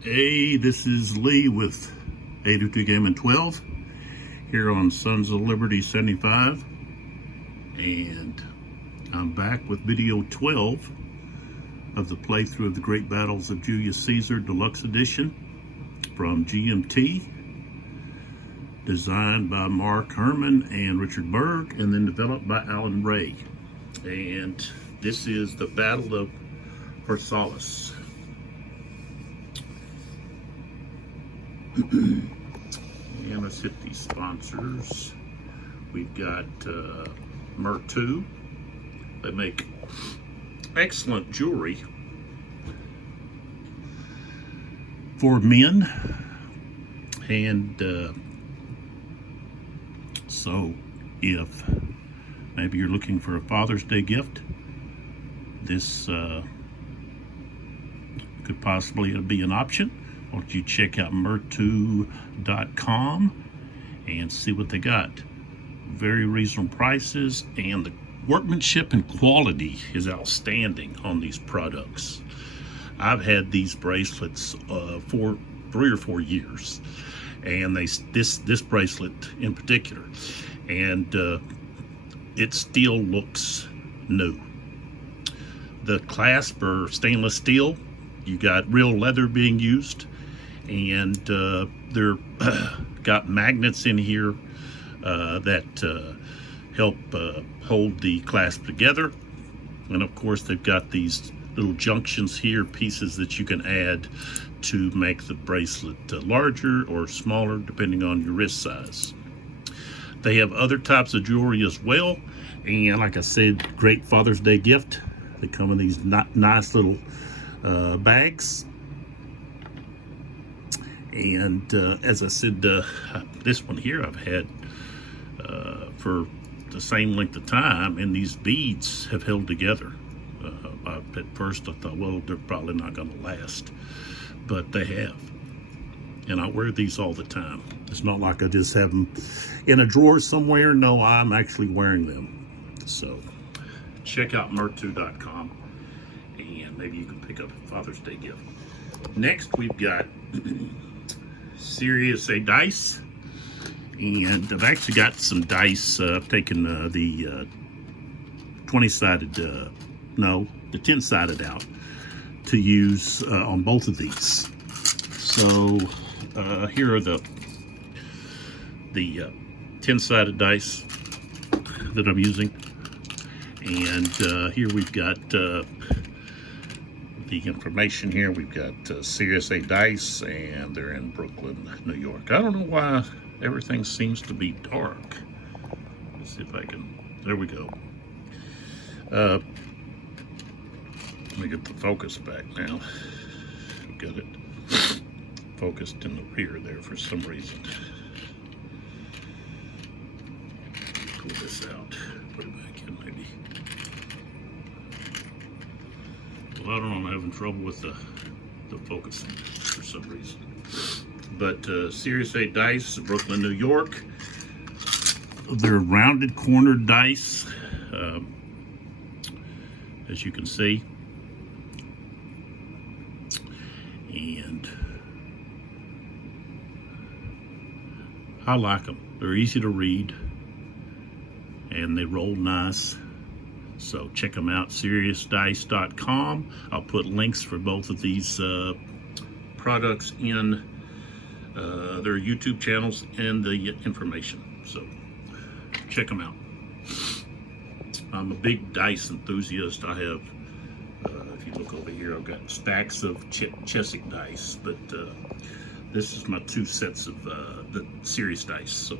Hey, this is Lee with 802 Gaming 12 here on Sons of Liberty 75, and I'm back with video 12 of the playthrough of the Great Battles of Julius Caesar Deluxe Edition from GMT, designed by Mark Herman and Richard Berg, and then developed by Alan Ray. And this is the Battle of Pharsalus. And let's hit these sponsors. We've got Mer2. They make excellent jewelry for men, and so if maybe you're looking for a Father's Day gift, this could possibly be an option. Why don't you check out mer2.com and see what they got. Very reasonable prices, and the workmanship and quality is outstanding on these products. I've had these bracelets for 3 or 4 years, and this bracelet in particular, and it still looks new. The clasp are stainless steel. You got real leather being used, and they're got magnets in here that help hold the clasp together. And of course, they've got these little junctions here, pieces that you can add to make the bracelet larger or smaller depending on your wrist size. They have other types of jewelry as well, and like I said, great Father's Day gift. They come in these nice little bags. And as I said, this one here I've had for the same length of time, and these beads have held together. At first I thought, well, they're probably not going to last, but they have. And I wear these all the time. It's not like I just have them in a drawer somewhere. No, I'm actually wearing them. So check out mer2.com, and maybe you can pick up a Father's Day gift. Next, we've got Series A dice, and I've actually got some dice. I've taken the 20-sided, the 10-sided out to use on both of these. So here are the 10-sided dice that I'm using, and here we've got the information here. We've got Series A dice, and they're in Brooklyn, New York. I don't know why everything seems to be dark. Let's see if I can, there we go. Let me get the focus back now. Got it focused in the rear there for some reason. Pull this out, put it back in maybe. Well, I don't know, I'm having trouble with the focusing for some reason. But Series A dice, Brooklyn, New York. They're rounded cornered dice, as you can see. And I like them. They're easy to read, and they roll nice. So check them out, seriousdice.com. I'll put links for both of these products in their YouTube channels and the information. So check them out. I'm a big dice enthusiast. I have, if you look over here, I've got stacks of Chessick dice, but this is my 2 sets of the series dice. So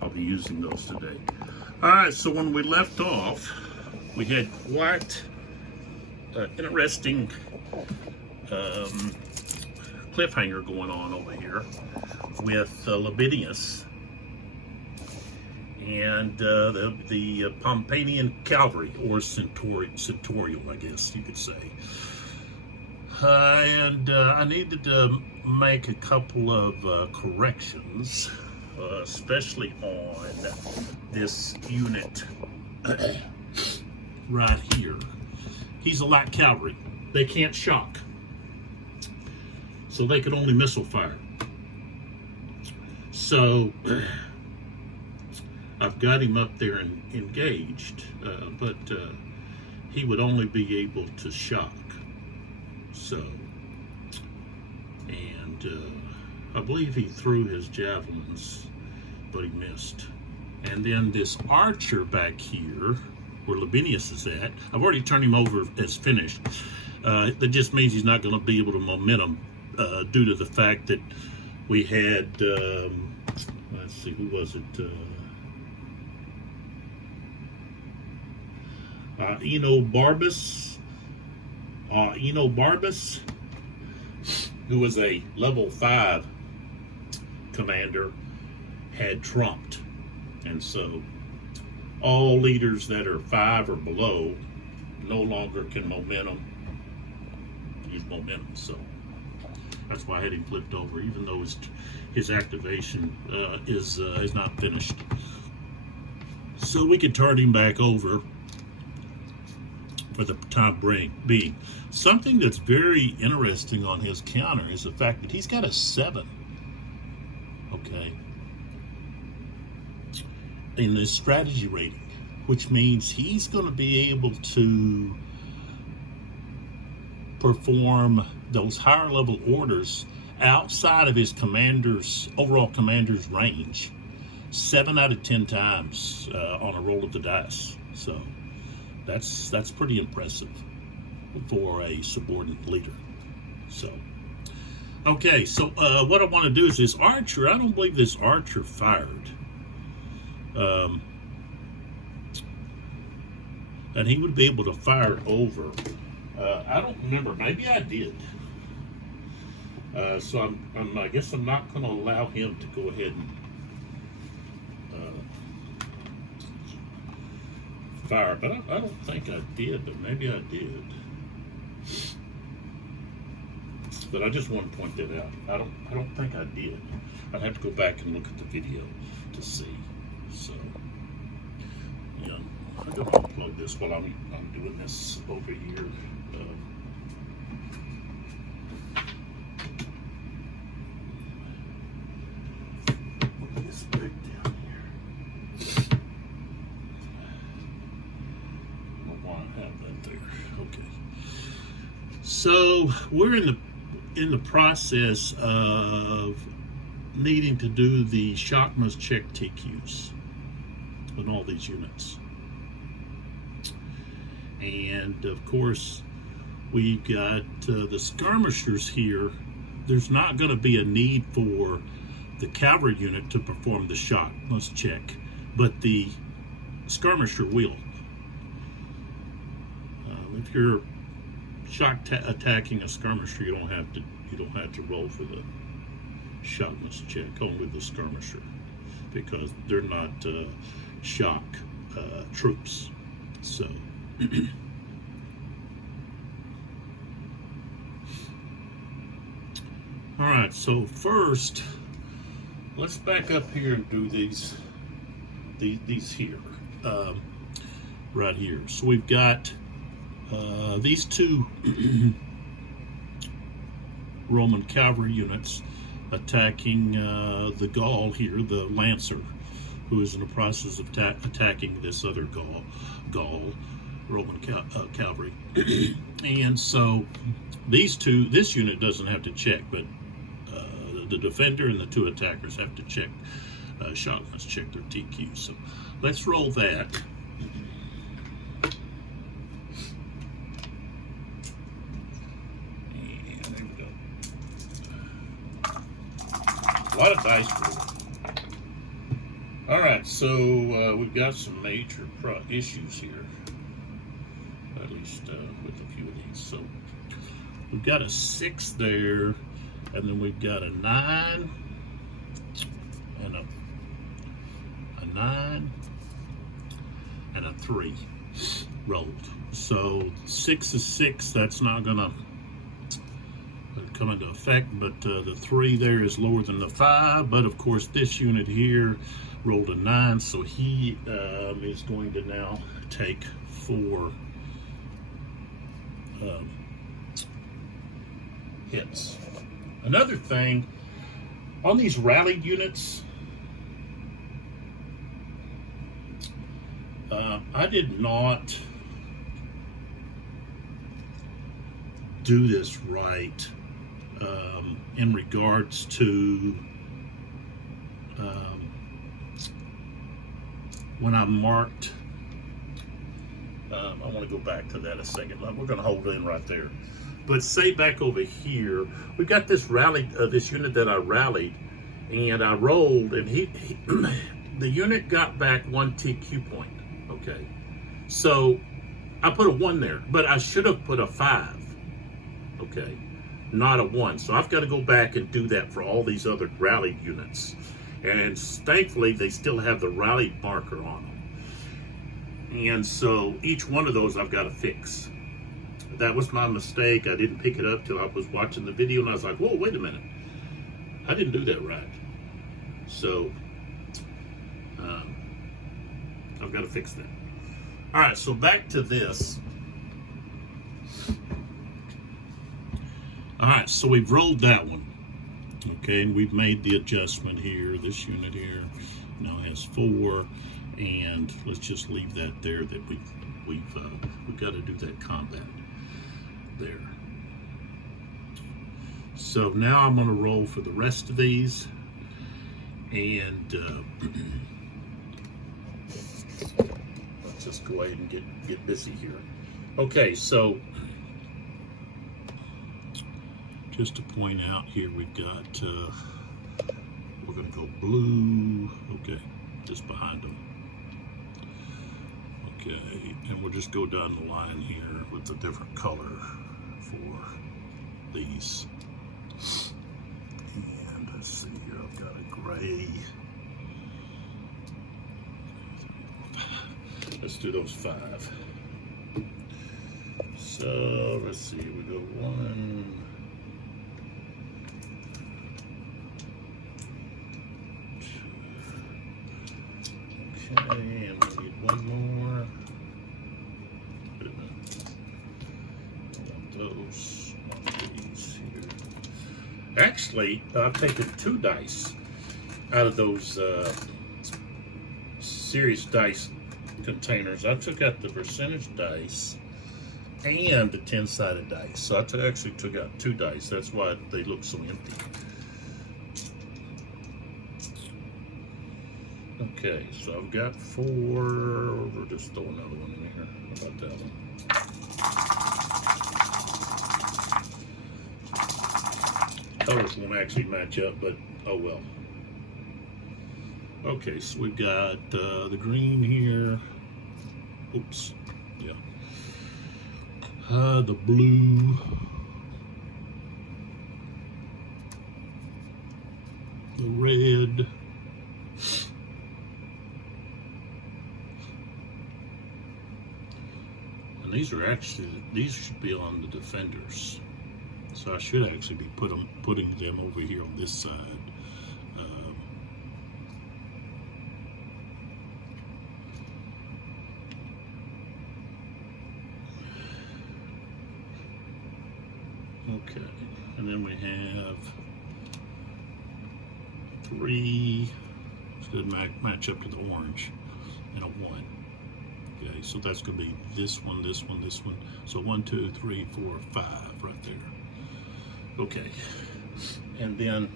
I'll be using those today. All right, so when we left off, we had quite interesting cliffhanger going on over here with Labidius and the Pompeian cavalry, or Centurial, I guess you could say. And I needed to make a couple of corrections, especially on this unit right here. He's a light cavalry. They can't shock. so they could only missile fire. So I've got him up there and engaged, but he would only be able to shock. So, and I believe he threw his javelins, but he missed. And then this archer back here, where Labineus is at, I've already turned him over as finished. That just means he's not going to be able to momentum due to the fact that we had, let's see, who was it? Barbus, who was a level 5 commander, had trumped. And so all leaders that are 5 or below no longer can use momentum. So that's why I had him flipped over, even though his activation is not finished. So we could turn him back over for the time being. Something that's very interesting on his counter is the fact that he's got a 7. Okay. In his strategy rating, which means he's going to be able to perform those higher level orders outside of his overall commander's range 7 out of 10 times on a roll of the dice. So that's pretty impressive for a subordinate leader. So okay, so what I want to do is this archer. I don't believe this archer fired. And he would be able to fire over. I don't remember. Maybe I did. So I guess I'm not going to allow him to go ahead and fire. But I don't think I did. But maybe I did. But I just want to point that out. I don't think I did. I'd have to go back and look at the video to see. So, yeah, I'm going to unplug this while I'm doing this over here. Put this back down here. I don't want to have that there. Okay. So we're in the process of needing to do the shock must check TQs on all these units. And of course, we've got the skirmishers here. There's not going to be a need for the cavalry unit to perform the shock must check, but the skirmisher will. If you're attacking a skirmisher, you don't have to roll for the shock must check, only the skirmisher, because they're not shock troops. So all right, so first let's back up here and do these here, right here. So we've got these 2 Roman cavalry units attacking the Gaul here, the Lancer, who is in the process of attacking this other Gaul Roman cavalry. And so this unit doesn't have to check, but the defender and the 2 attackers have to check. Let's check their TQ. So let's roll that. A lot of dice rolling. All right, so we've got some major issues here, at least with a few of these. So we've got a 6 there, and then we've got a 9, and a 9, and a 3 rolled. So 6 is 6. That's not gonna come into effect, but the 3 there is lower than the 5. But of course, this unit here rolled a 9, so he is going to now take 4 hits Another thing, on these rallied units, I did not do this right in regards to when I marked. I want to go back to that a second. We're going to hold in right there. But say back over here, we got this this unit that I rallied, and I rolled, and the unit got back 1 TQ point. Okay, so I put a 1 there, but I should have put a 5. Okay, not a 1. So I've got to go back and do that for all these other rallied units, and thankfully they still have the rallied marker on them. And so each one of those I've got to fix. That was my mistake. I didn't pick it up till I was watching the video, and I was like, whoa, wait a minute. I didn't do that right. So I've got to fix that. All right, so back to this. All right, so we've rolled that one. Okay, and we've made the adjustment here. This unit here now has 4. And let's just leave that there, that we've got to do that combat there. So now I'm going to roll for the rest of these, and let's just go ahead and get busy here. Okay, so just to point out here, we've got we're going to go blue. Okay, just behind them. Okay, and we'll just go down the line here with a different color for these. And let's see here, I've got a gray. Let's do those 5. So let's see, we go 1. Okay, and we need 1 more. Wait a minute. I want those on these here. Actually, I've taken 2 dice out of those serious dice containers. I took out the percentage dice and the 10-sided dice. So I actually took out 2 dice. That's why they look so empty. Okay, so I've got 4. We'll just throw another one in here. How about that one? Colors won't actually match up, but oh well. Okay, so we've got the green here. Oops, yeah. The blue. The red. And these should be on the defenders. So I should actually be putting them over here on this side. Okay, and then we have 3. Should match up to the orange, and a 1. Okay, so that's going to be this one, this one, this one. So 1, 2, 3, 4, 5 right there. Okay, and then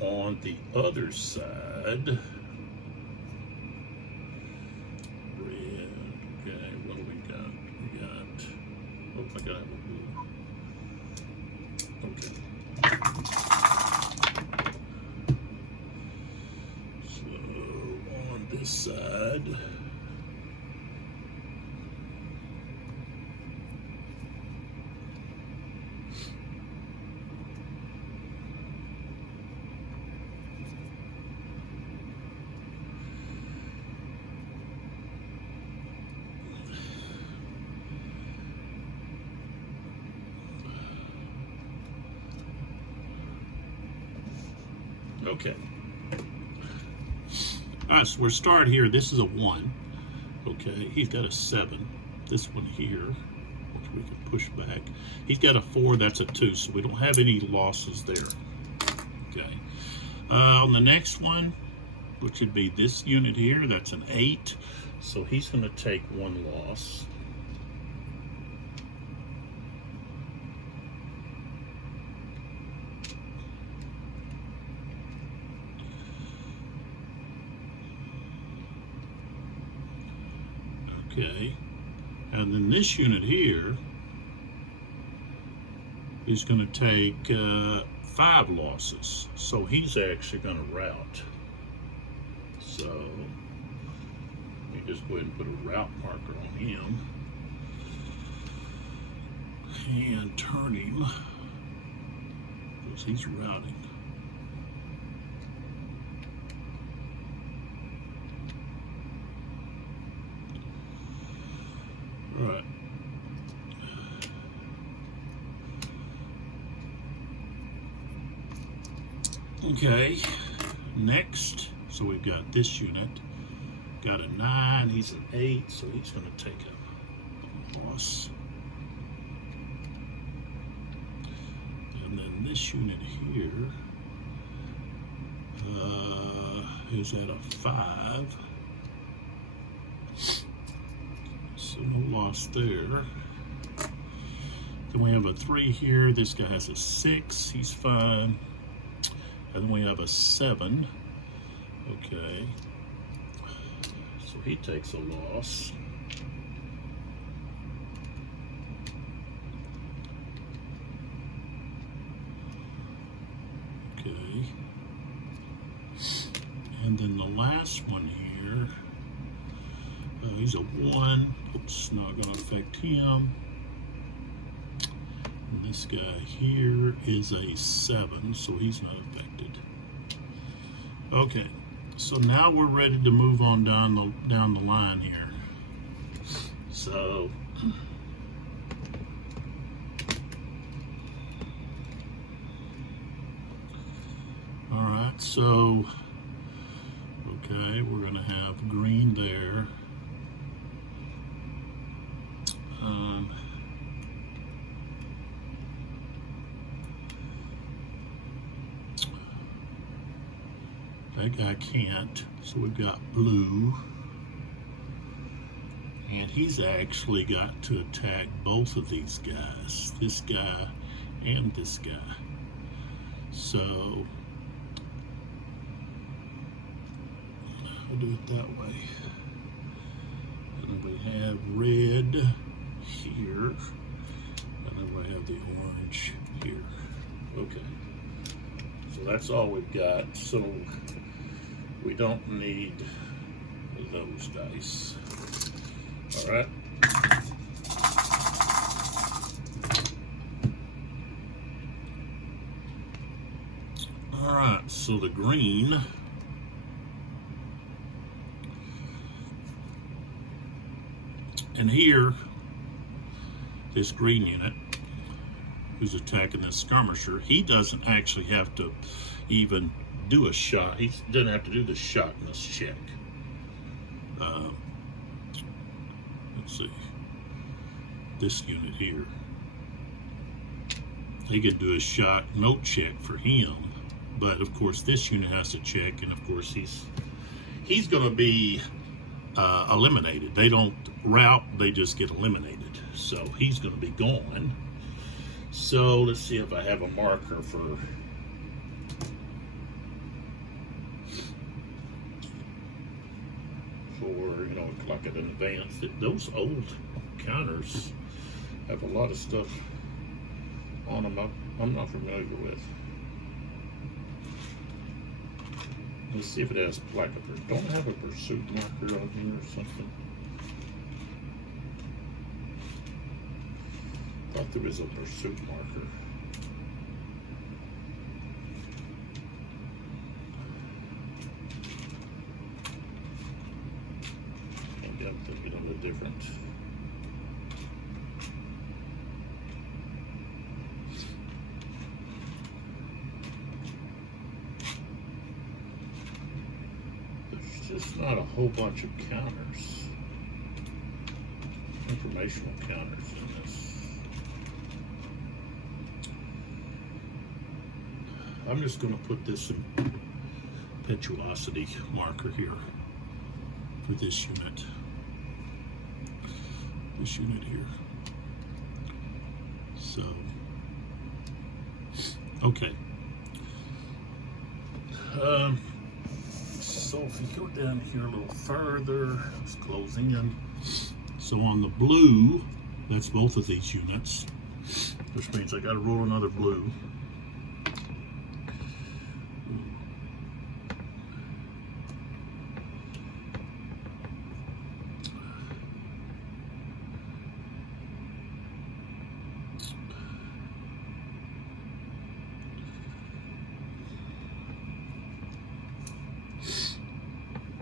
on the other side, red. Okay, what do we got? We got. Oh, I got a blue. Okay. This side. Okay. All right, so we're starting here. This is a 1. Okay, he's got a 7. This one here, we can push back. He's got a 4, that's a 2, so we don't have any losses there. Okay. On the next one, which would be this unit here, that's an 8, so he's going to take 1 loss. Okay, and then this unit here is going to take 5 losses, so he's actually going to route. So let me just go ahead and put a route marker on him and turn him, because he's routing. All right. Okay, next, so we've got this unit, got a 9, he's an 8, so he's going to take a loss. And then this unit here is at a 5. So no loss there. Then we have a 3 here. This guy has a 6. He's fine. And then we have a 7. Okay. So he takes a loss. Okay. And then the last one here, he's a 1. Oops, not going to affect him. And this guy here is a 7, so he's not affected. Okay, so now we're ready to move on down the line here. So all right, so okay, we're going to have green there. That guy can't, so we've got blue. And he's actually got to attack both of these guys, this guy and this guy. So I'll do it that way. And then we have red here, and then we have the orange here. Okay, so that's all we've got. So we don't need those dice. All right. All right, so the green, and here, this green unit who's attacking this skirmisher, he doesn't actually have to even do a shot. He doesn't have to do the shot in this check. Let's see. This unit here, he could do a shot note check for him, but of course this unit has to check, and of course he's going to be eliminated. They don't route, they just get eliminated. So he's going to be gone. So let's see if I have a marker for you know, like an advance. Those old counters have a lot of stuff on them I'm not familiar with. Let's see if it has like don't have a pursuit marker on here or something. Thought there was a pursuit marker. I'm thinking of a different. There's just not a whole bunch of counters, informational counters in this. I'm just going to put this impetuosity marker here for this unit. This unit here. So, okay. So if you go down here a little further, it's closing in. So on the blue, that's both of these units, which means I got to roll another blue.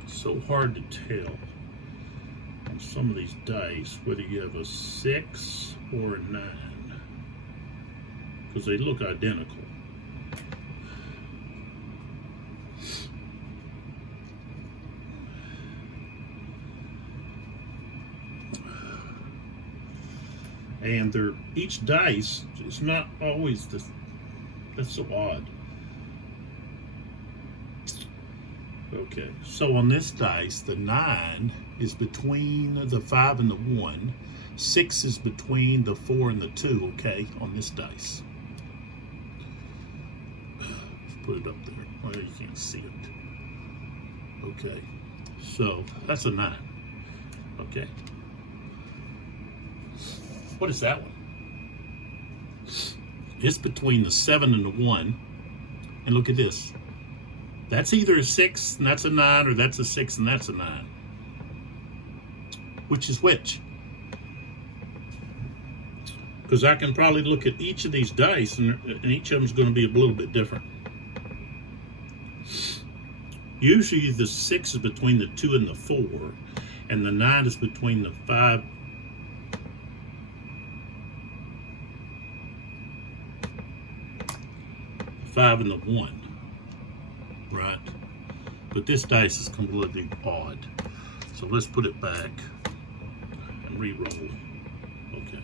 So hard to tell on some of these dice whether you have a 6 or a 9 because they look identical. And they're each dice is not always the. That's so odd. Okay, so on this dice, the 9 is between the 5 and the 1. 6 is between the 4 and the 2, okay, on this dice. Let's put it up there. Well, you can't see it. Okay, so that's a 9. Okay. What is that one? It's between the 7 and the 1. And look at this. That's either a 6 and that's a 9, or that's a 6 and that's a 9. Which is which? Because I can probably look at each of these dice and each of them is going to be a little bit different. Usually the 6 is between the 2 and the 4, and the 9 is between the 5 and the 1. Right, but this dice is completely odd. So let's put it back and re-roll. Okay.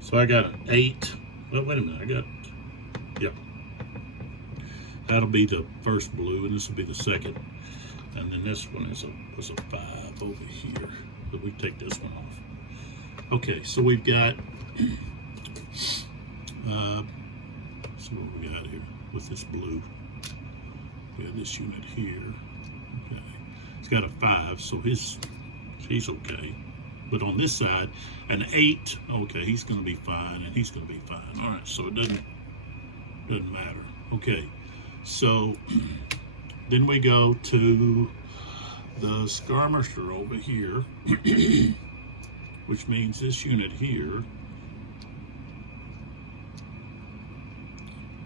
So I got an 8. Well, wait a minute. I got, yeah. That'll be the first blue, and this will be the second. And then this one is a 5 over here. But we take this one off. Okay, so we've got. So what we got here with this blue? We have this unit here. Okay, it's got a 5, so he's okay. But on this side, an 8. Okay, he's going to be fine, and he's going to be fine. All right, so it doesn't matter. Okay, so then we go to the skirmisher over here, which means this unit here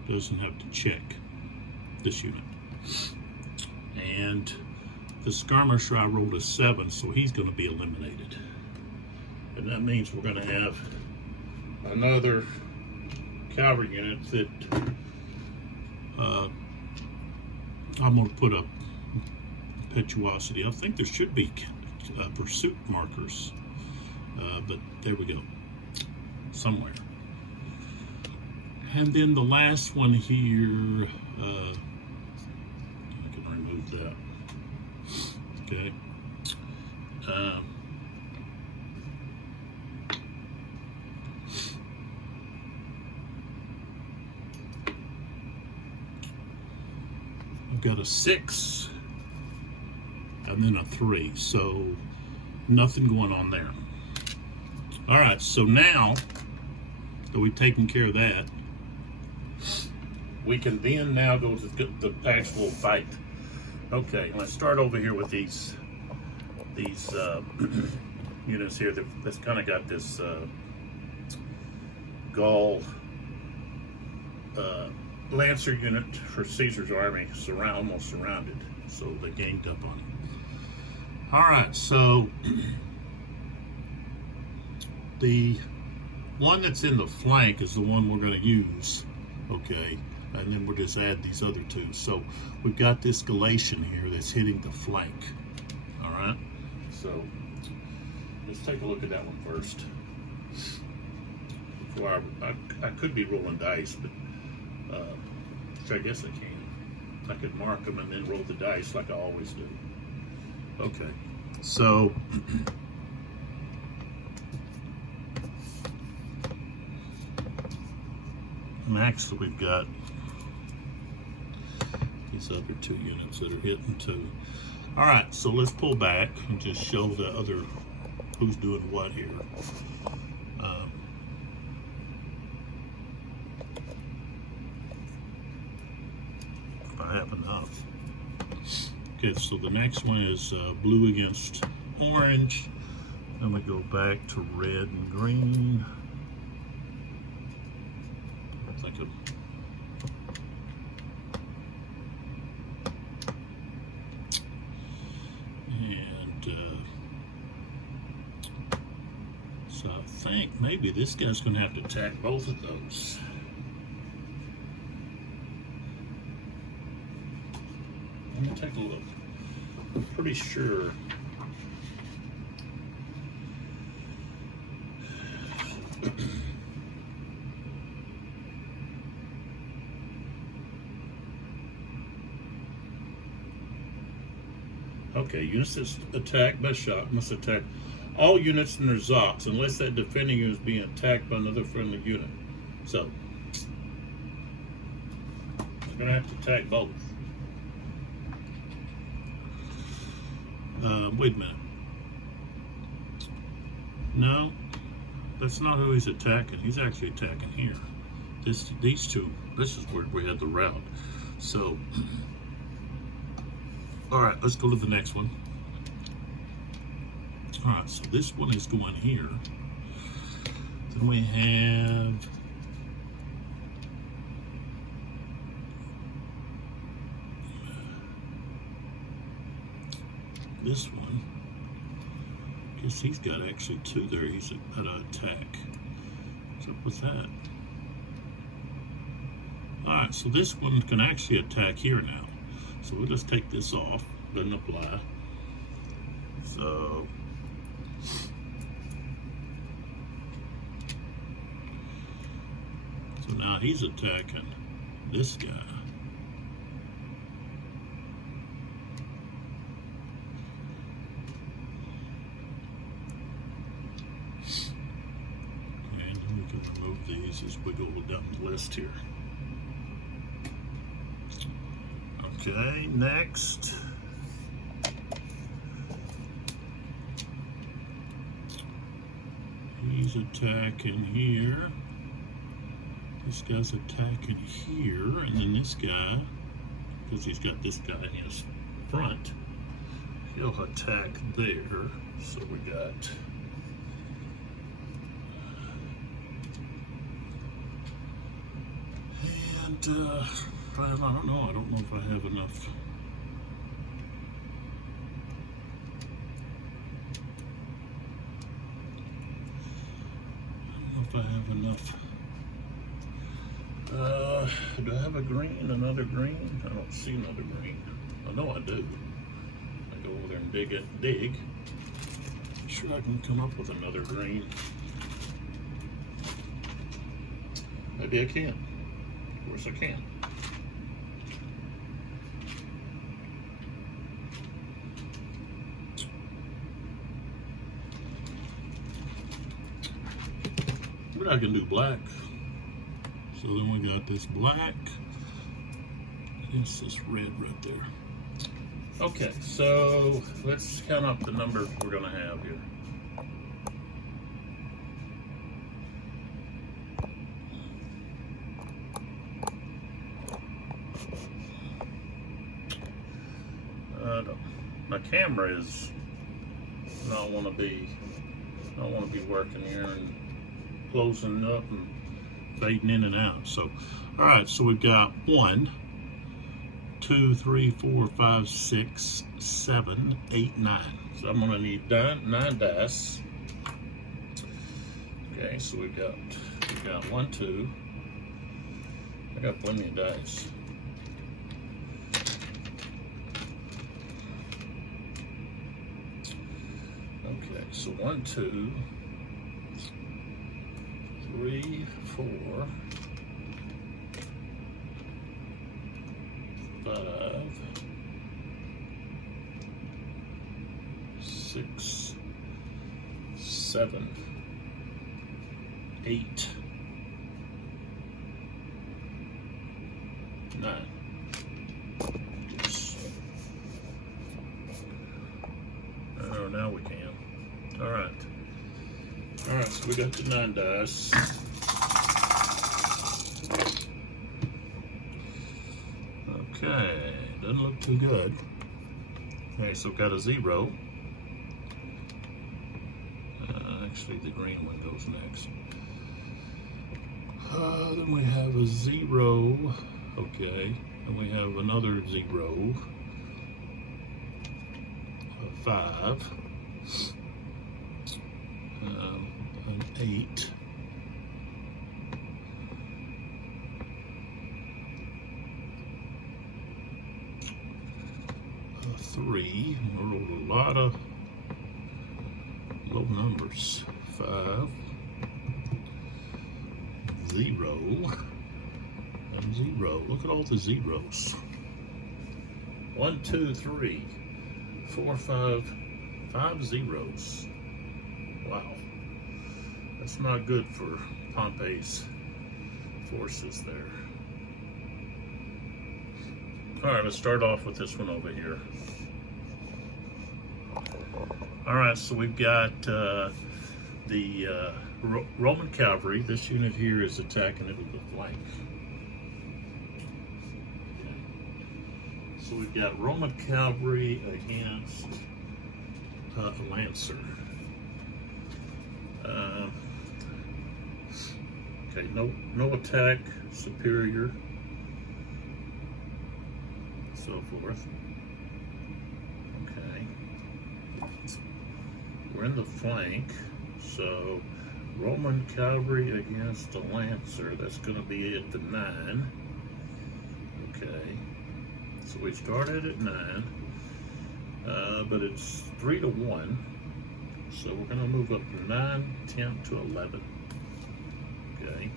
doesn't have to check this unit. And the skirmisher, I rolled a 7, so he's going to be eliminated. And that means we're going to have another cavalry unit that I'm going to put up impetuosity. I think there should be pursuit markers, but there we go, somewhere. And then the last one here, I can remove that. Okay. I've got a 6 and then a 3, so nothing going on there. All right, so now that we've taken care of that, we can then now go to the actual fight. Okay, let's start over here with these units here that's kind of got this Gaul Lancer unit for Caesar's army almost surrounded, so they ganged up on him. All right, so the one that's in the flank is the one we're going to use, okay, and then we'll just add these other two. So we've got this Galatian here that's hitting the flank. All right, so let's take a look at that one first. Before I could be rolling dice, but Which I guess I can. I could mark them and then roll the dice like I always do. Okay, so next we've got these other two units that are hitting too. All right, so let's pull back and just show the other who's doing what here. If I have enough. Okay, so the next one is blue against orange. Then we go back to red and green. I think so I think maybe this guy's going to have to attack both of those. Let me take a look. I'm pretty sure. Okay, units attacked by shot must attack all units in their zocs unless that defending unit is being attacked by another friendly unit. So, we're going to have to attack both. Wait a minute. No, that's not who he's attacking. He's actually attacking here. These two, this is where we had the route. So, all right, let's go to the next one. All right, so this one is going here. Then we have this one. Guess he's got actually two there. He's at an attack. What's up with that? All right, so this one can actually attack here now. So we'll just take this off, doesn't apply. So now he's attacking this guy. Okay, and then we can remove these as we go down the list here. Okay, next. He's attacking here. This guy's attacking here, and then this guy, because he's got this guy in his front, he'll attack there. So we got I don't know. I don't know if I have enough. I don't know if I have enough. Do I have a green? Another green? I don't see another green. I know I do. I go over there and dig. I'm sure I can come up with another green. Maybe I can. Of course I can. But I can do black. So then we got this black. It's this red right there. Okay, so let's count up the number we're gonna have here. My camera is I don't want to be working here and closing up and fading in and out. So, all right. So we've got 1, 2, 3, 4, 5, 6, 7, 8, 9. So I'm gonna need 9 dice. Okay. So we got 1, 2. I got plenty of dice. Okay, so 1, 2, 3, 4, 5, 6, 7, 8, 9. Yes. Oh, now we can. All right. All right, so we got the 9 dice. Okay, doesn't look too good. Okay, so we've got a 0. Actually, the green one goes next. Then we have a 0. Okay, and we have another 0. A 5. An 8. A 3. We rolled a lot of low numbers. 5, 0, and 0. Look at all the zeros. 1, 2, 3, 4, 5, 5 zeros. Wow. That's not good for Pompey's forces there. All right, let's start off with this one over here. All right, so we've got the Roman cavalry. This unit here is attacking it with the flank. Okay. So we've got Roman cavalry against a lancer. Okay, no attack superior, so forth. Okay. We're in the flank, so Roman cavalry against a lancer, that's going to be at the 9. Okay, so we started at 9, but it's 3 to 1, so we're going to move up to 9, 10 to 11. Okay,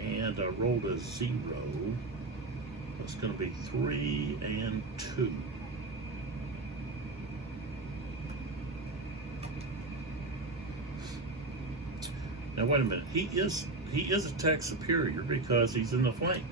and I rolled a 0. That's going to be 3 and 2. Now wait a minute. He is attack superior because he's in the flank.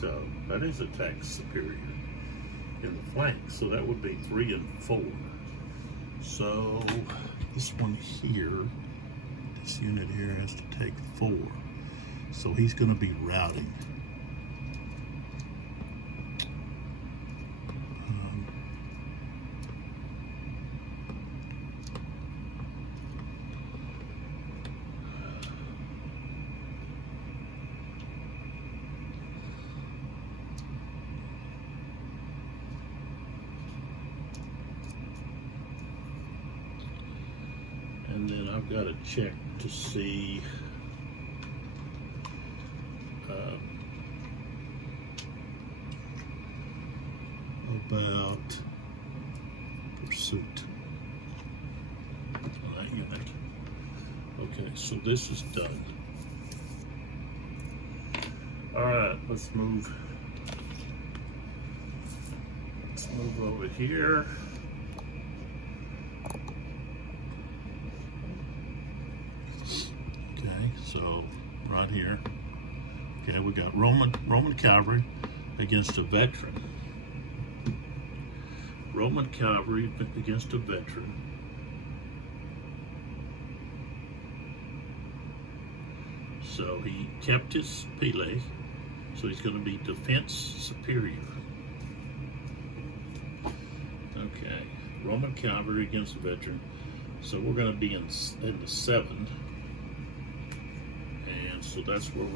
So that is attack superior in the flank. So that would be 3 and 4. So this one here, this unit here has to take 4. So he's going to be routing. And then I've got to check to see about pursuit on that unit. Okay, so this is done. All right, let's move over here. Okay, so right here. Okay, we got Roman cavalry against a veteran. Roman cavalry against a veteran. So he kept his pile, so he's going to be defense superior. Okay, Roman cavalry against a veteran. So we're going to be in the 7, and so that's where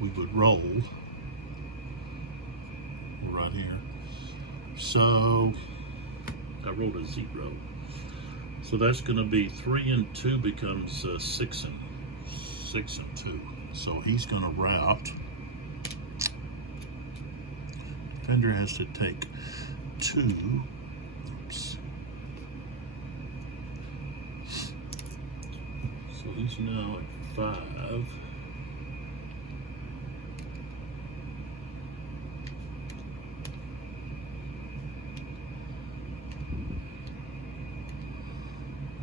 we would roll right here. So I rolled a 0. So that's going to be 3 and 2 becomes 6 and 2. So he's going to route. Defender has to take 2. Oops. So he's now at 5.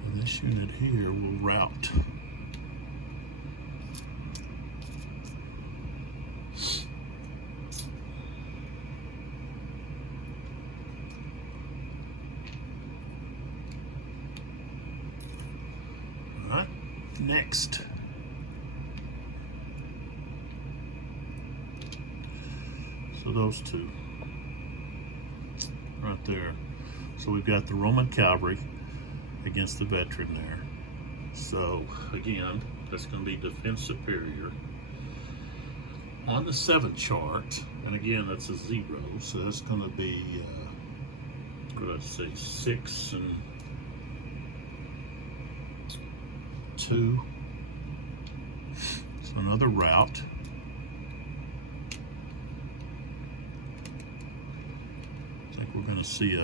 And this unit here will route. Next, so those two right there. So we've got the Roman cavalry against the veteran there. So again, that's going to be defense superior on the 7 chart, and again that's a 0. So that's going to be what did I say, 6 and 2. So another route. I think we're going to see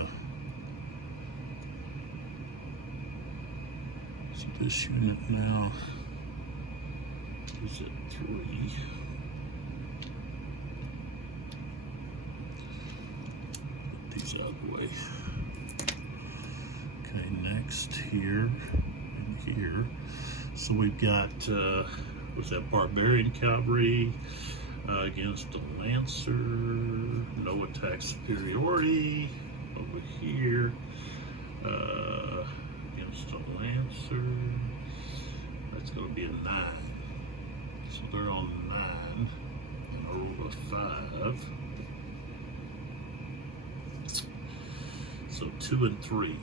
so this unit now is at 3. Put these out of the way. Okay, next here and here. So we've got, what's that, Barbarian Cavalry against a Lancer, no attack superiority over here, against a Lancer, that's going to be a 9. So they're on 9, and I roll a 5. So 2 and 3.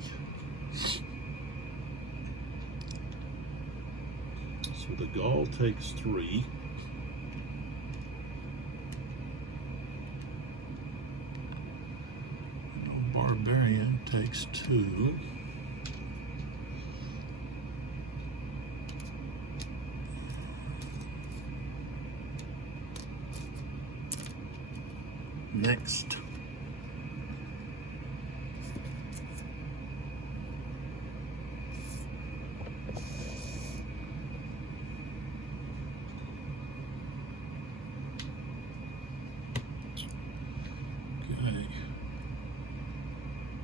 So the Gaul takes 3. The Barbarian takes 2. Next.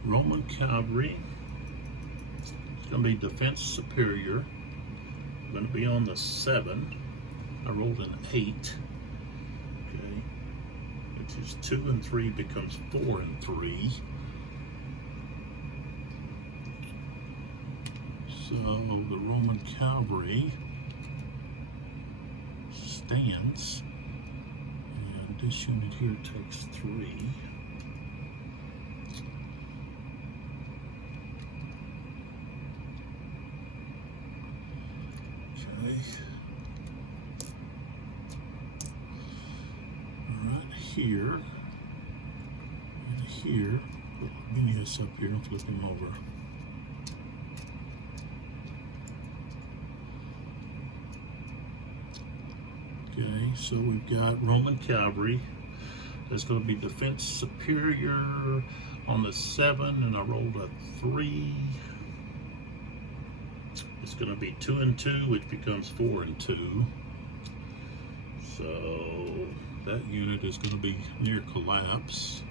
Roman cavalry. It's going to be defense superior. I'm going to be on the 7. I rolled an 8. Okay, which is 2 and 3 becomes 4 and 3. So the Roman cavalry stands, and this unit here takes 3. Right here and here, put Julius up here and flip him over. Okay, so we've got Roman cavalry. That's going to be defense superior on the 7, and I rolled a 3. It's going to be 2 and 2, which becomes 4 and 2. So that unit is going to be near collapse.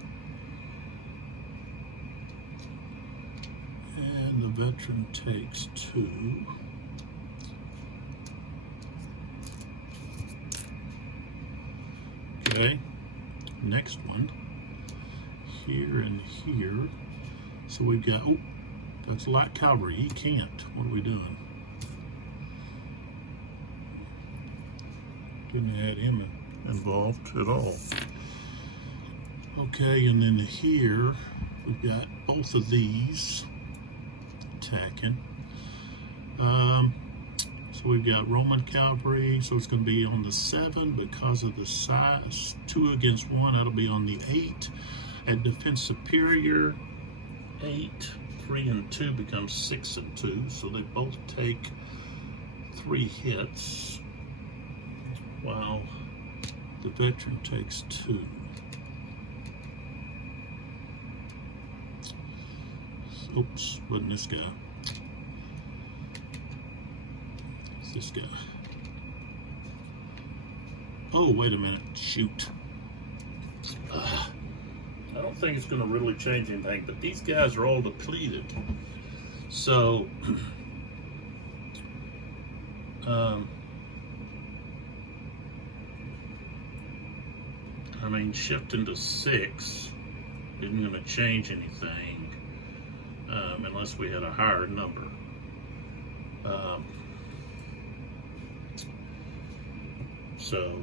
And the veteran takes 2. Okay, next one. Here and here. So we've got, oh, that's light cavalry. He can't. What are we doing? Didn't add him involved at all. Okay, and then here we've got both of these attacking. So we've got Roman cavalry, so it's going to be on the 7 because of the size. 2 against 1, that'll be on the 8. At defense superior, 8, 3 and 2 becomes 6 and 2, so they both take 3 hits, while the veteran takes 2. Oops, wasn't this guy. It's this guy. Oh, wait a minute. Shoot. I don't think it's going to really change anything, but these guys are all depleted. So, I mean, shifting to 6 isn't going to change anything. Unless we had a higher number. So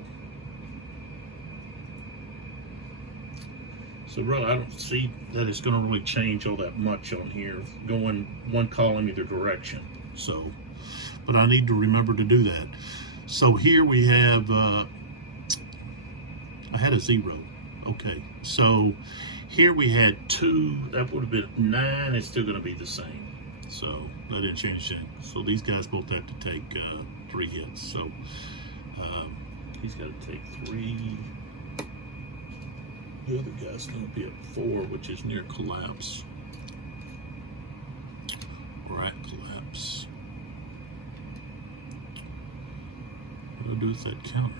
really, I don't see that it's going to really change all that much on here, going one column either direction. So, but I need to remember to do that. So here we have, I had a 0. Okay, so here we had 2, that would have been 9, it's still going to be the same. So that didn't change anything. So these guys both have to take 3 hits. So he's got to take 3. The other guy's going to be at 4, which is near collapse. Or at collapse. What do I do with that counter?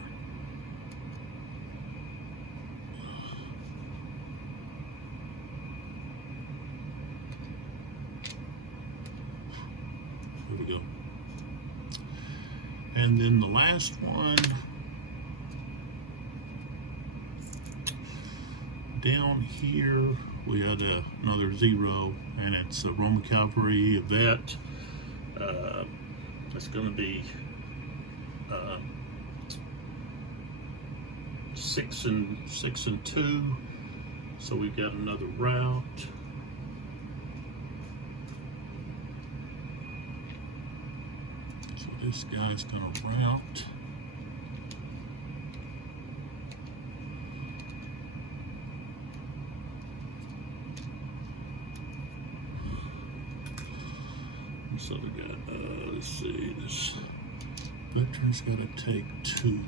Here we go. And then the last one, down here we had another 0, and it's a Roman cavalry, a vet. It's going to be 6 and 2, so we've got another route. So this guy's going to route. This other guy, let's see, this veteran's got to take 2.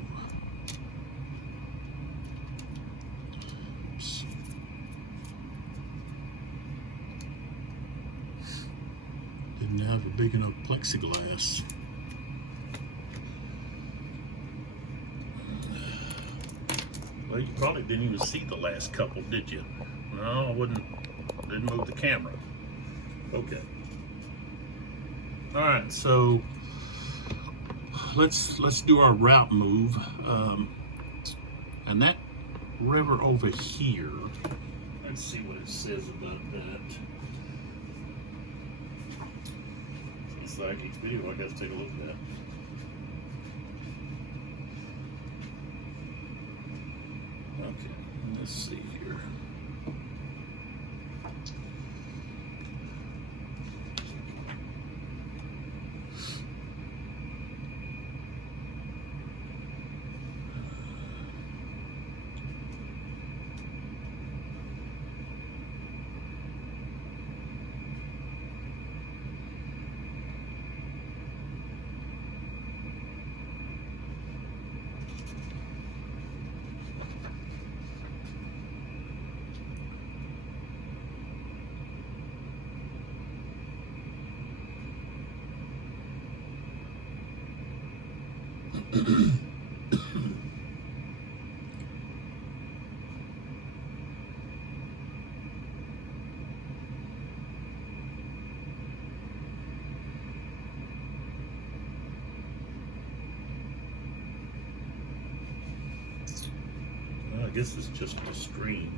Oops. Didn't have a big enough plexiglass. Well, you probably didn't even see the last couple, did you? No, I didn't move the camera. Okay. All right, so let's do our route move, and that river over here. Let's see what it says about that. It's like each video. I got to take a look at that. Okay, let's see here. I guess it's just a stream.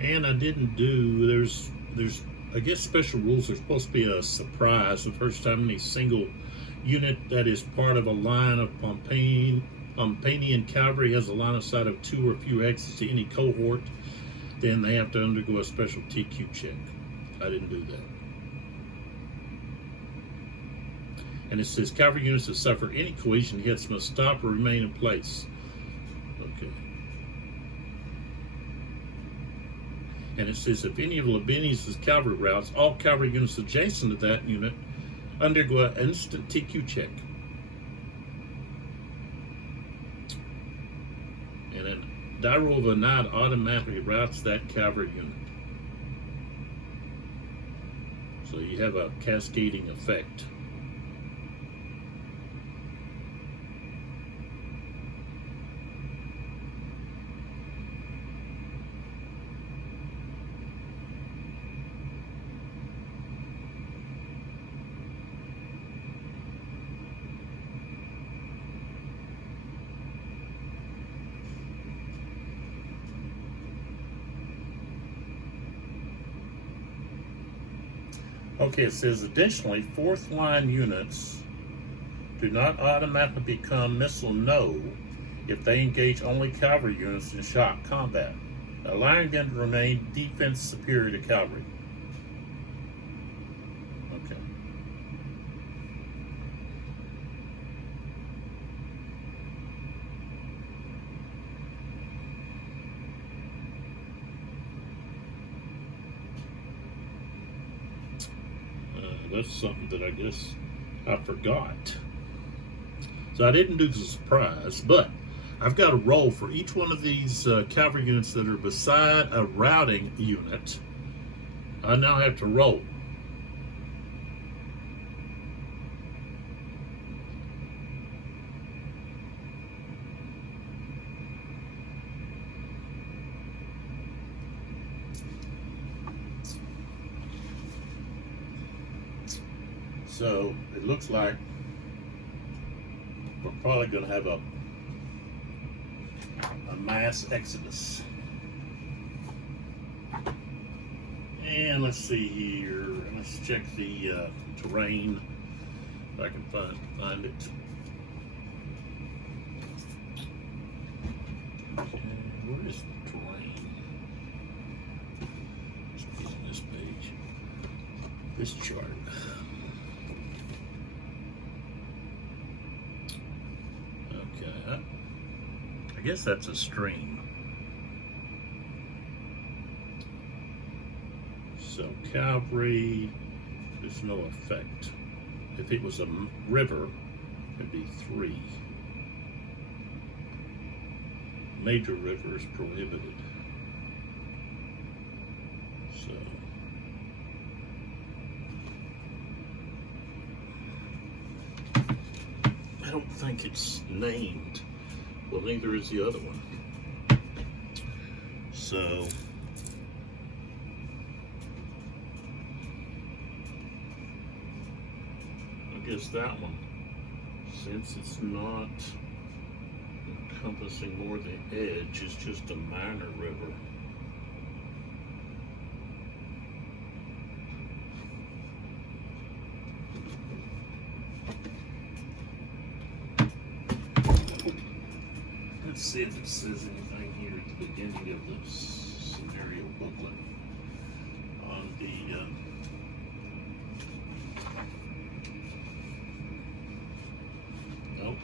And I didn't do, there's I guess special rules are supposed to be a surprise the first time any single unit that is part of a line of Pompanian cavalry has a line of sight of 2 or fewer exits to any cohort, then they have to undergo a special TQ check. I didn't do that. And it says cavalry units that suffer any collision hits must stop or remain in place. Okay. And it says if any of Labienus' cavalry routes, all cavalry units adjacent to that unit undergo an instant TQ check. And then die roll of a knight automatically routes that cavalry unit. So you have a cascading effect. Okay, it says additionally, fourth line units do not automatically become missile no if they engage only cavalry units in shock combat, allowing them to remain defense superior to cavalry. Okay. That's something that I guess I forgot. So I didn't do the surprise, but I've got a roll for each one of these cavalry units that are beside a routing unit. I now have to roll. So it looks like we're probably going to have a mass exodus. And let's see here. Let's check the terrain if I can find it. Okay, where is the terrain? It's on this page. This chart. I guess that's a stream. So cavalry, there's no effect. If it was a river, it'd be 3. Major river is prohibited. So I don't think it's named. Well, neither is the other one. So I guess that one, since it's not encompassing more the edge, is just a minor river. Let's see if it says anything here at the beginning of the scenario booklet on the nope.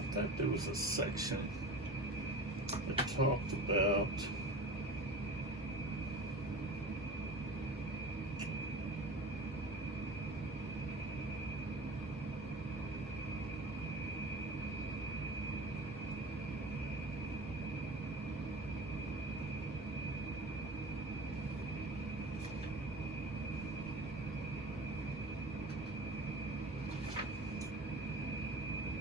I thought there was a section that talked about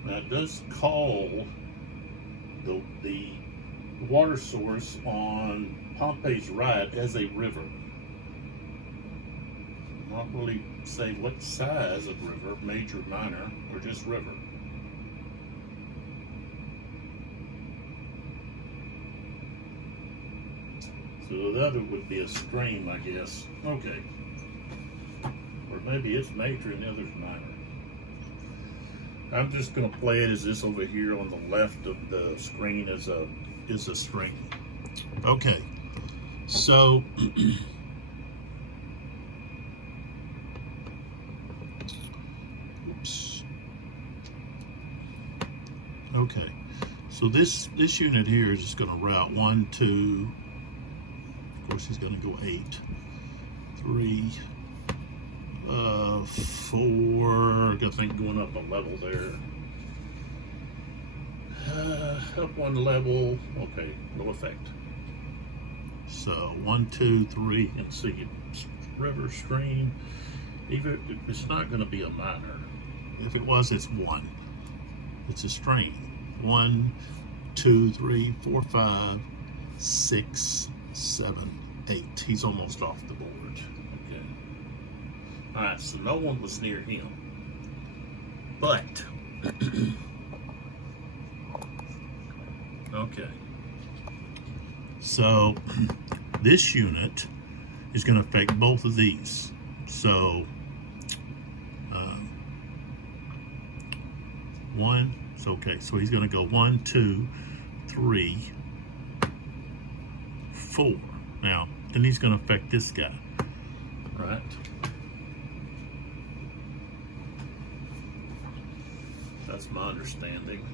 now it does call the water source on Pompey's right as a river. I'm not really say what size of river, major, minor, or just river. So the other would be a stream, I guess. Okay. Or maybe it's major and the other's minor. I'm just gonna play it as this over here on the left of the screen is a string. Okay. So oops. Okay. So this unit here is just gonna route 1, 2. Of course, he's going to go 8, 3, 4. I think going up a level there. Up 1 level. Okay, no effect. So 1, 2, 3, and see, river, stream. Even it's not going to be a minor. If it was, it's 1. It's a stream. 1, 2, 3, 4, 5, 6, 7, 8. He's almost off the board. Okay. Alright, so no one was near him. But okay. So this unit is going to affect both of these. So 1, it's okay. So he's going to go 1, 2, 3, 4. Now, then he's going to affect this guy, right? That's my understanding.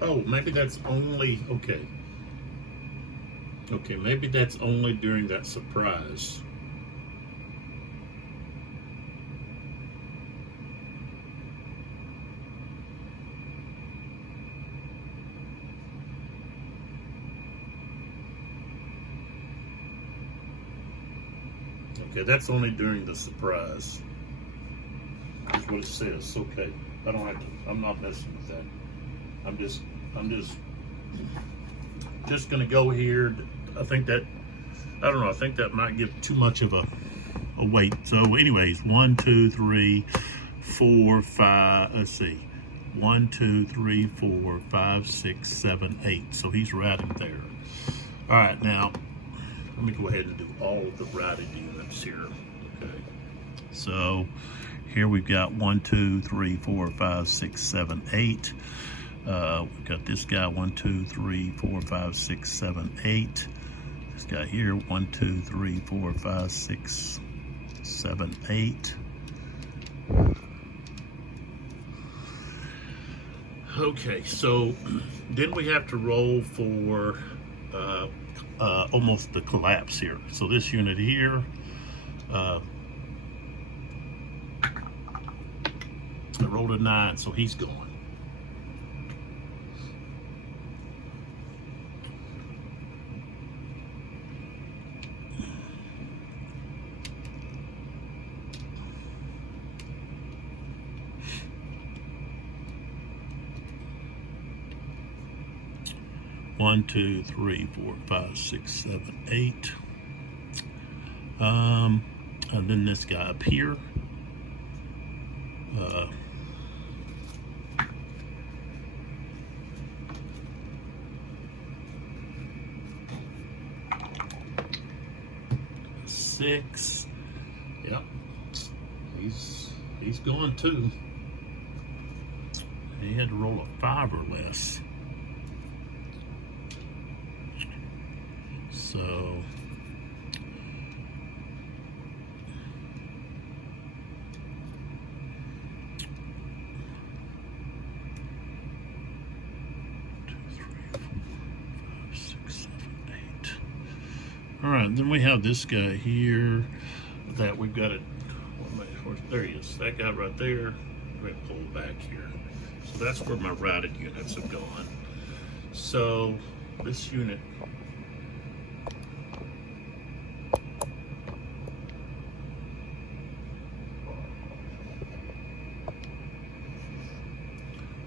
Oh, maybe that's only, okay. Okay, maybe that's only during that surprise. Okay, that's only during the surprise. That's what it says. Okay, I don't have to, I'm not messing with that. I'm just gonna go here. I think that, I don't know, I think that might give too much of a weight. So anyways, 1, 2, 3, 4, 5, let's see. 1, 2, 3, 4, 5, 6, 7, 8. So he's routing there. All right, now let me go ahead and do all of the routed units here. Okay. So here we've got 1, 2, 3, 4, 5, 6, 7, 8. We've got this guy 1, 2, 3, 4, 5, 6, 7, 8. This guy here 1, 2, 3, 4, 5, 6, 7, 8. Okay, so then we have to roll for almost the collapse here. So this unit here, I rolled a 9, so he's going. One, 2, 3, 4, 5, 6, 7, 8. And then this guy up here. Six. Yep. He's going too. He had to roll a 5 or less. So all right, then we have this guy here that we've got it. There he is. That guy right there. We're going to pull back here. So that's where my routed units have gone. So this unit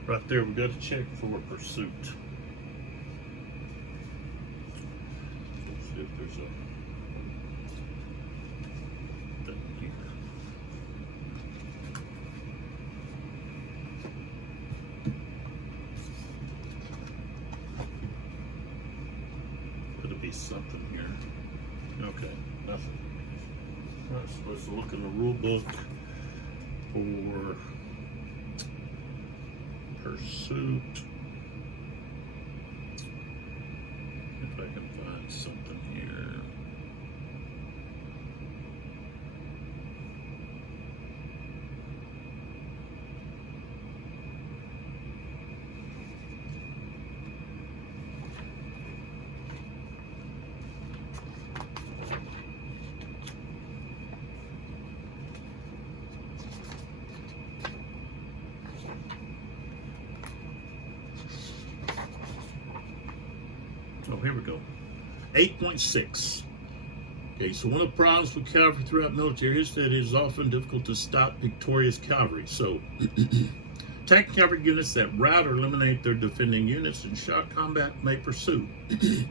right there, we got to check for pursuit. Let's see if there's a thing here. Could it be something here? Okay, nothing. All right, so let's look in the rule book for pursuit. If I can find something here. Oh, here we go. 8.6. Okay, so one of the problems with cavalry throughout military is that it is often difficult to stop victorious cavalry. So, attacking cavalry units that rout or eliminate their defending units in shot combat may pursue. It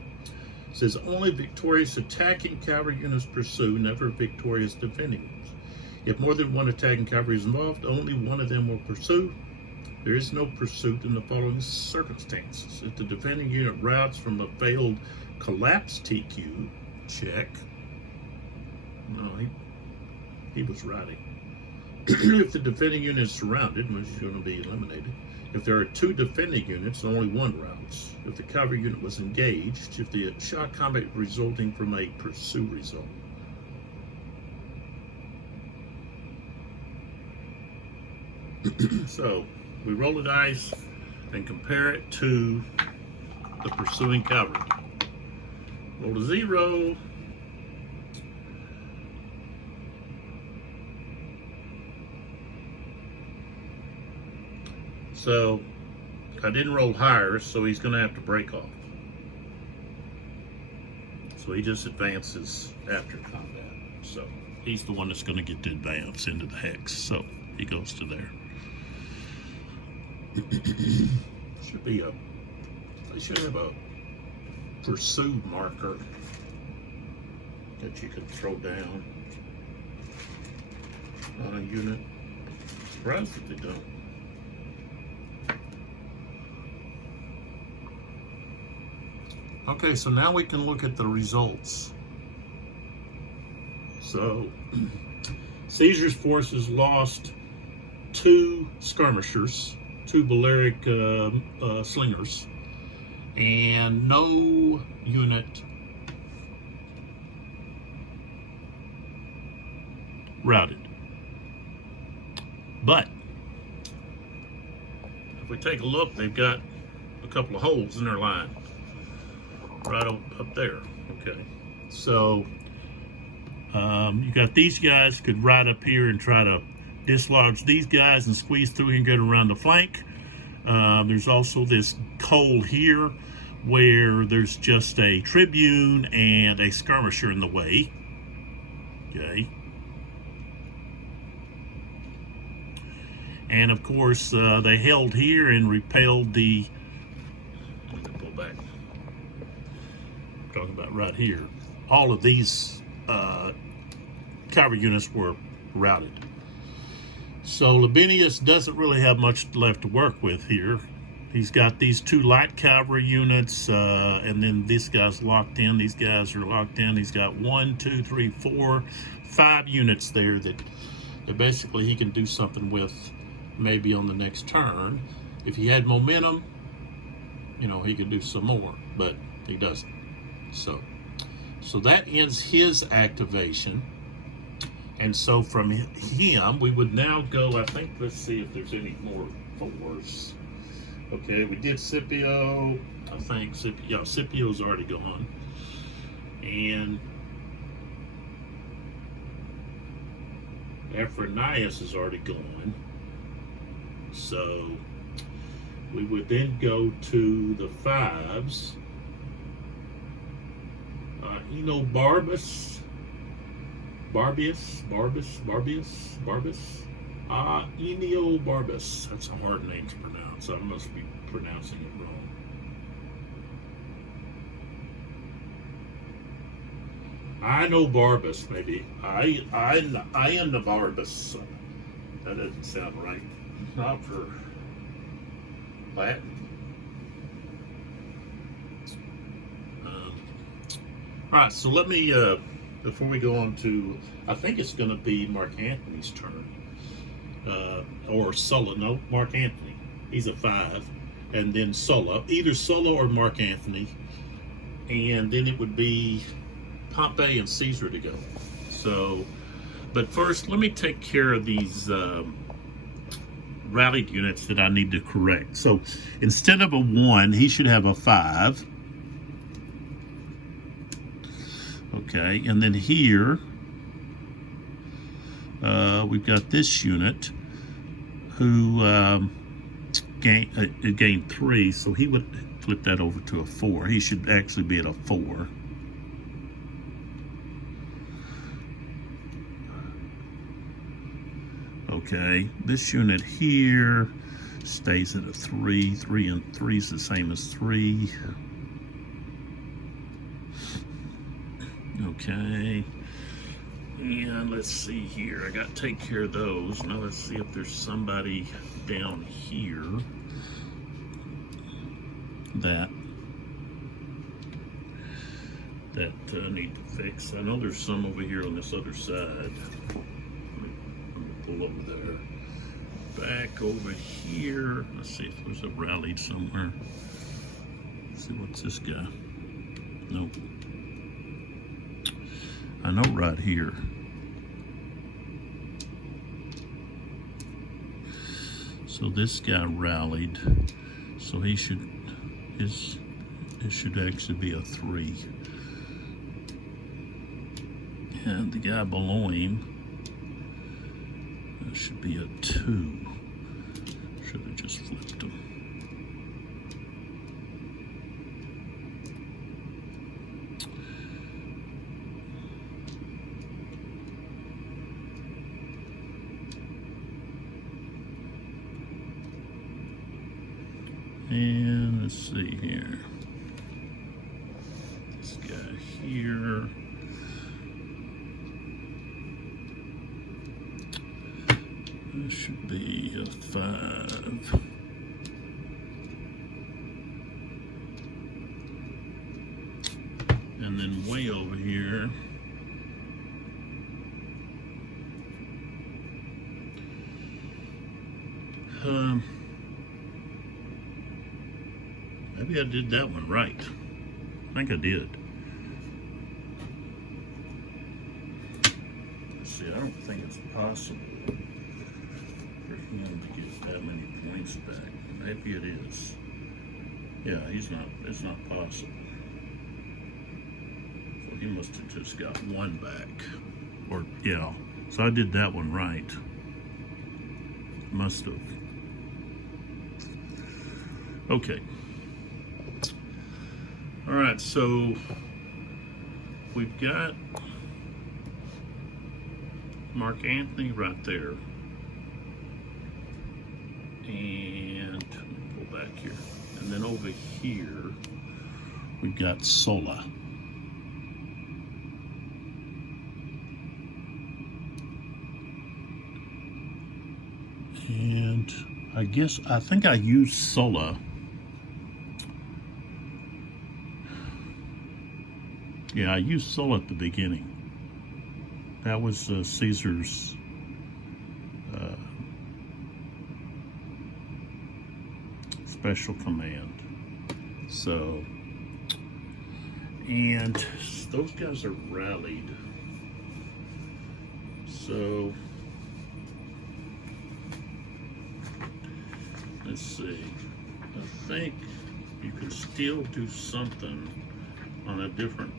says only victorious attacking cavalry units pursue, never victorious defending units. If more than one attacking cavalry is involved, only one of them will pursue. There is no pursuit in the following circumstances. If the defending unit routes from a failed collapse TQ, check. No, he was routing. If the defending unit is surrounded, which is going to be eliminated. If there are two defending units, only one routes. If the cavalry unit was engaged, if the shot combat resulting from a pursue result. So, we roll the dice and compare it to the pursuing cavalry. Roll a 0. So I didn't roll higher, so he's going to have to break off. So he just advances after combat. So he's the one that's going to get to advance into the hex. So he goes to there. Should be they should have a pursue marker that you could throw down on a unit. Surprised that they don't. Okay, so now we can look at the results. So Caesar's forces lost 2 skirmishers, 2 Balearic slingers, and no unit routed. But if we take a look, they've got a couple of holes in their line right up there. Okay, so you got these guys could ride up here and try to dislodge these guys and squeeze through here and get around the flank. There's also this hole here where there's just a tribune and a skirmisher in the way. Okay. And of course, they held here and repelled the. Let me pull back. I'm talking about right here. All of these cavalry units were routed. So Labienus doesn't really have much left to work with here. He's got these 2 light cavalry units, and then this guy's locked in. These guys are locked in. He's got 1, 2, 3, 4, 5 units there that basically he can do something with maybe on the next turn. If he had momentum, you know, he could do some more, but he doesn't. So that ends his activation. And so from him, we would now go, I think, let's see if there's any more 4s. Okay, we did Scipio. I think Scipio's already gone. And Aphrodius is already gone. So We would then go to the 5s. Barbus. Enio Barbus. That's a hard name to pronounce. I must be pronouncing it wrong. I know Barbus, maybe. I am the Barbus. That doesn't sound right. Not for Latin. All right, so let me, before we go on to, I think it's going to be Mark Anthony's turn. Or Sulla. No, Mark Anthony. He's a 5. And then Sulla. Either Sulla or Mark Anthony. And then it would be Pompey and Caesar to go. So, but first, let me take care of these rallied units that I need to correct. So, instead of a 1, he should have a 5. Okay, and then here, we've got this unit who gained 3, so he would flip that over to a 4. He should actually be at a 4. Okay, this unit here stays at a 3. 3 and 3 is the same as 3. Okay, and let's see here. I got to take care of those. Now let's see if there's somebody down here that need to fix. I know there's some over here on this other side. Let me pull over there. Back over here. Let's see if there's a rallied somewhere. Let's see, what's this guy? Nope. I know right here. So this guy rallied, so he should, it should actually be a 3. And the guy below him, that should be a 2. Should have just flipped him. And let's see here. This guy here. This should be a 5. And then way over here. Maybe I did that one right. I think I did. Let's see, I don't think it's possible for him to get that many points back. Maybe it is. Yeah, it's not possible. So he must have just got 1 back. Or, yeah. So I did that one right. Must have. Okay. All right, so we've got Mark Anthony right there. And let me pull back here. And then over here, we've got Sulla. And I think I used Sulla. Yeah, I used Sulla at the beginning. That was Caesar's special command. So, and those guys are rallied. So, let's see. I think you can still do something on a different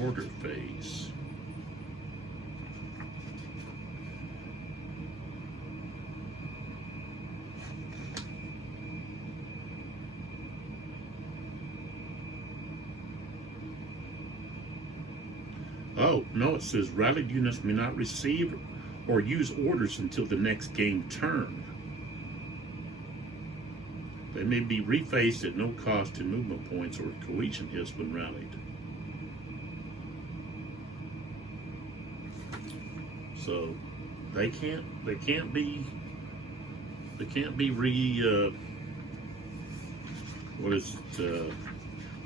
order phase. Oh, no, it says rallied units may not receive or use orders until the next game turn. They may be refaced at no cost in movement points or cohesion hits when rallied. So they can't be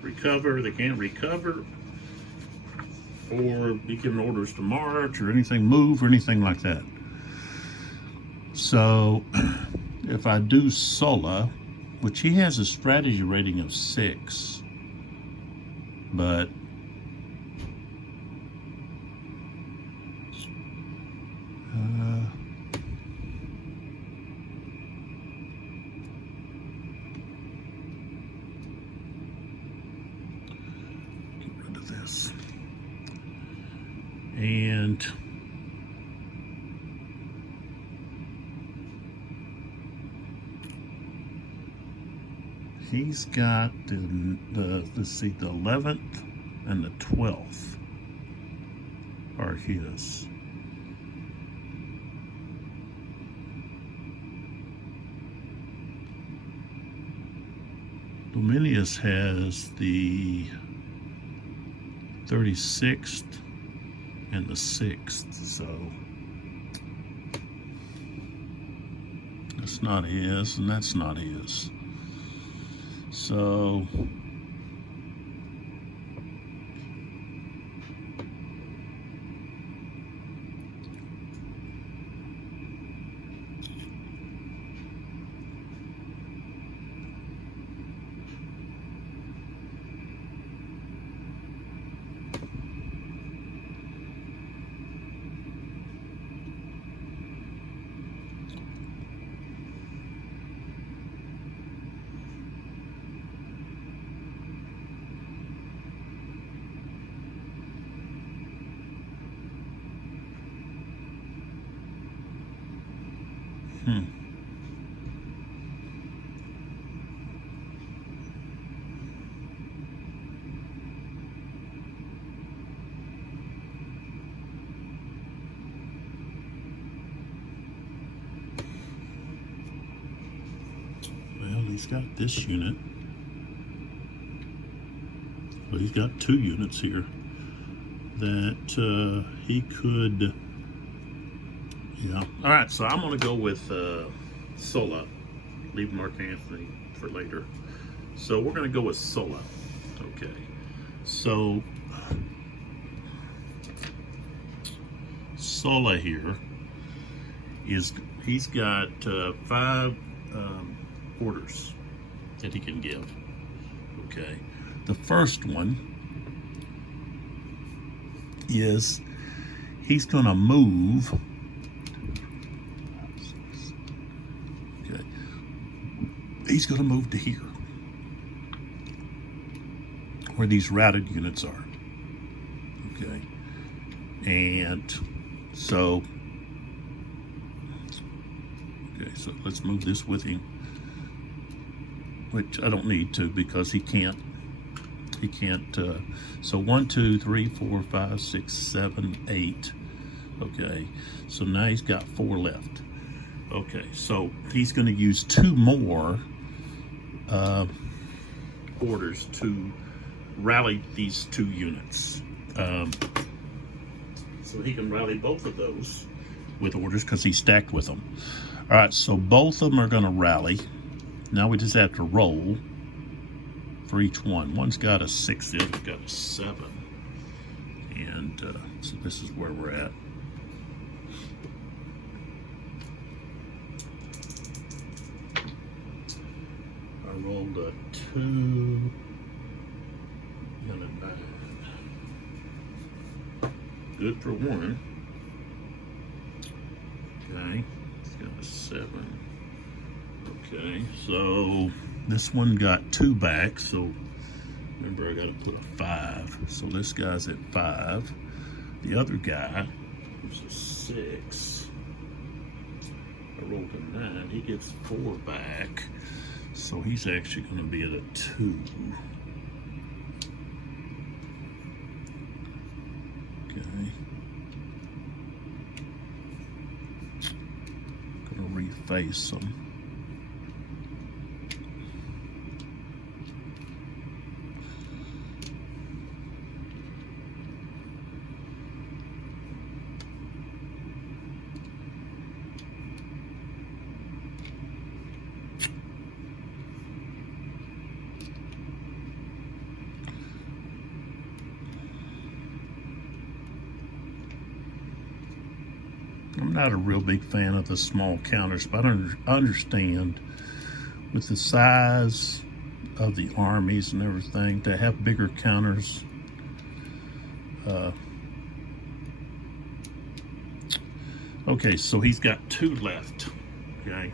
recover. They can't recover or be given orders to march or anything, move or anything like that. So if I do Sola, which he has a strategy rating of 6, but get rid of this. And he's got let's see, the 11th and the 12th are his. Dominius has the 36th and the 6th, so that's not his, and that's not his. So he's got this unit. Well, he's got 2 units here that he could. Yeah. All right. So I'm going to go with Sola. Leave Mark Anthony for later. So we're going to go with Sola. Okay. So Sola here he's got 5 orders that he can give. Okay. The first one is he's going to move. Okay. He's going to move to here, where these routed units are. Okay. And so, okay, so let's move this with him, which I don't need to because he can't, so 1, 2, 3, 4, 5, 6, 7, 8. Okay, so now he's got 4 left. Okay, so he's going to use 2 more orders to rally these 2 units. So he can rally both of those with orders because he's stacked with them. All right, so both of them are going to rally. Now we just have to roll for each one. One's got a 6, the other's got a 7. And so this is where we're at. I rolled a 2 and a 9. Good for 1. Okay, it's got a 7. Okay, so this one got 2 back, so remember I got to put a 5. So this guy's at 5. The other guy, who's a 6, I rolled a 9, he gets 4 back. So he's actually going to be at a 2. Okay, Gonna reface them. I'm not a real big fan of the small counters, but I understand with the size of the armies and everything to have bigger counters. Okay, so he's got 2 left. Okay.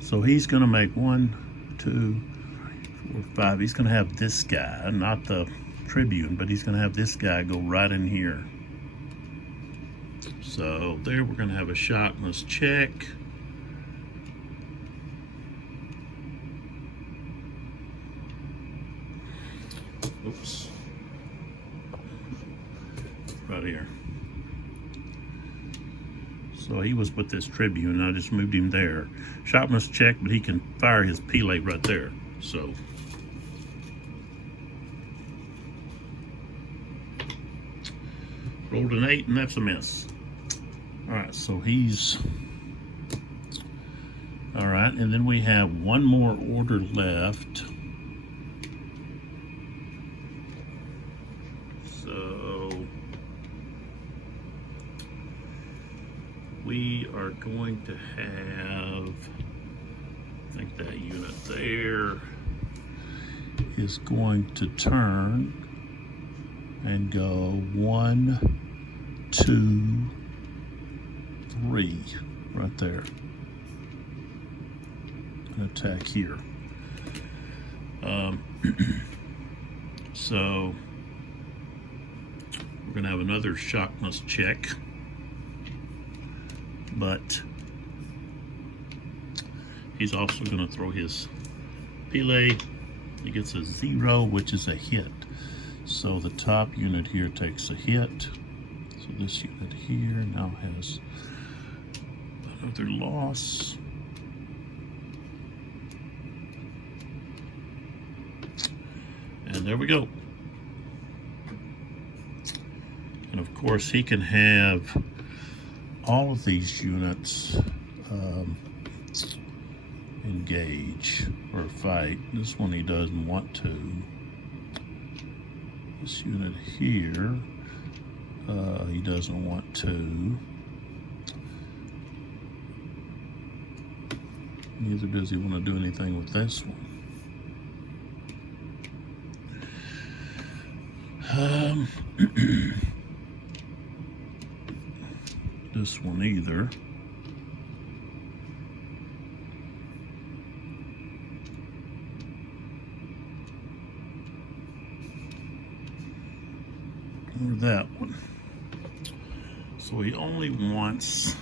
So he's going to make 1, 2, 3, 4, 5. He's going to have this guy, not the Tribune, but he's going to have this guy go right in here. So there we're going to have a shotgun's check. Oops. Right here. So he was with this Tribune, I just moved him there. Shotgun's check, but he can fire his Pelate right there. So rolled an 8, and that's a miss. Alright, so he's alright, and then we have 1 more order left. So we are going to have, I think that unit there is going to turn and go 1, 2, 3 right there and attack here. So we're gonna have another shotgun's check, but he's also gonna throw his Pelate. He gets a 0, which is a hit. So the top unit here takes a hit. So this unit here now has another loss. And there we go. And of course he can have all of these units engage or fight. This one he doesn't want to. This unit here, he doesn't want to. Neither does he want to do anything with this one. This one either. Or that one. So he only wants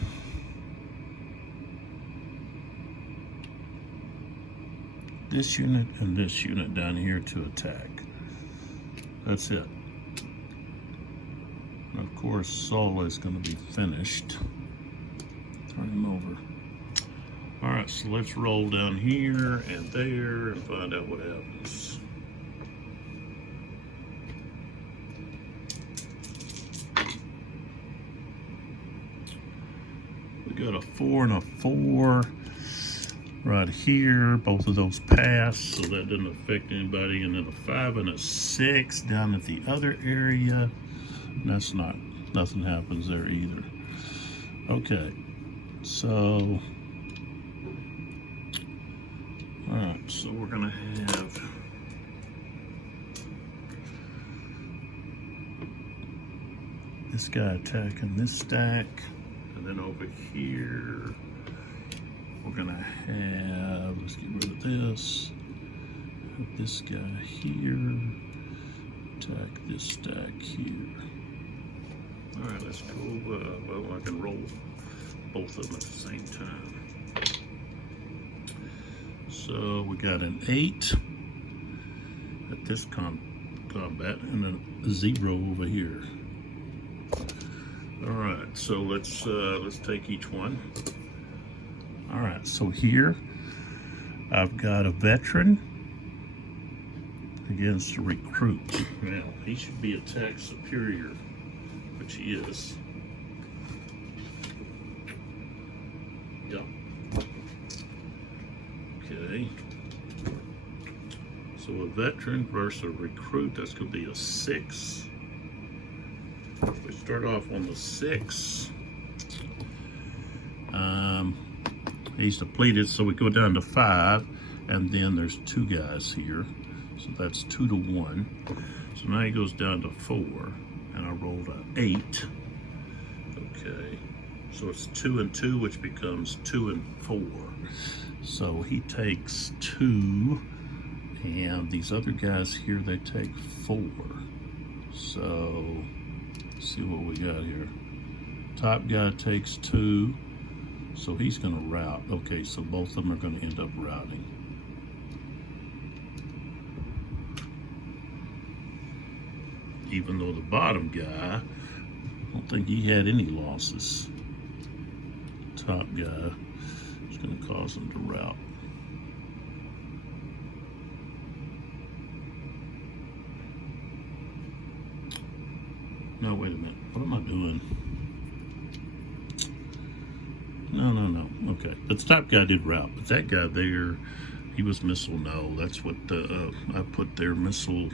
this unit and this unit down here to attack. That's it. And of course, Sola is going to be finished. Turn him over. All right, so let's roll down here and there and find out what happens. We got a 4 and a 4 right here. Both of those pass, so that didn't affect anybody. And then a 5 and a 6 down at the other area. That's not, nothing happens there either. Okay, so all right, so we're gonna have this guy attacking this stack, and then over here we're gonna have, let's get rid of this, have this guy here attack this stack here. All right, let's go. Well, I can roll both of them at the same time. So we got an 8 at this combat and a 0 over here. All right, so let's take each one. All right, so here I've got a veteran against a recruit. Now he should be attack superior, which he is. Yep. Okay. So a veteran versus a recruit, that's going to be a 6. We start off on the 6. He's depleted, so we go down to 5, and then there's 2 guys here, so that's 2 to 1. So now he goes down to 4, and I rolled an 8. Okay, so it's 2 and 2, which becomes 2 and 4. So he takes 2, and these other guys here, they take 4. So let's see what we got here. Top guy takes 2, so he's going to rout. Okay, so both of them are going to end up routing. Even though the bottom guy, I don't think he had any losses. Top guy is going to cause him to rout. No, wait a minute. What am I doing? No. Okay. But the top guy did rout. But that guy there, he was missile no. That's what I put there, missile.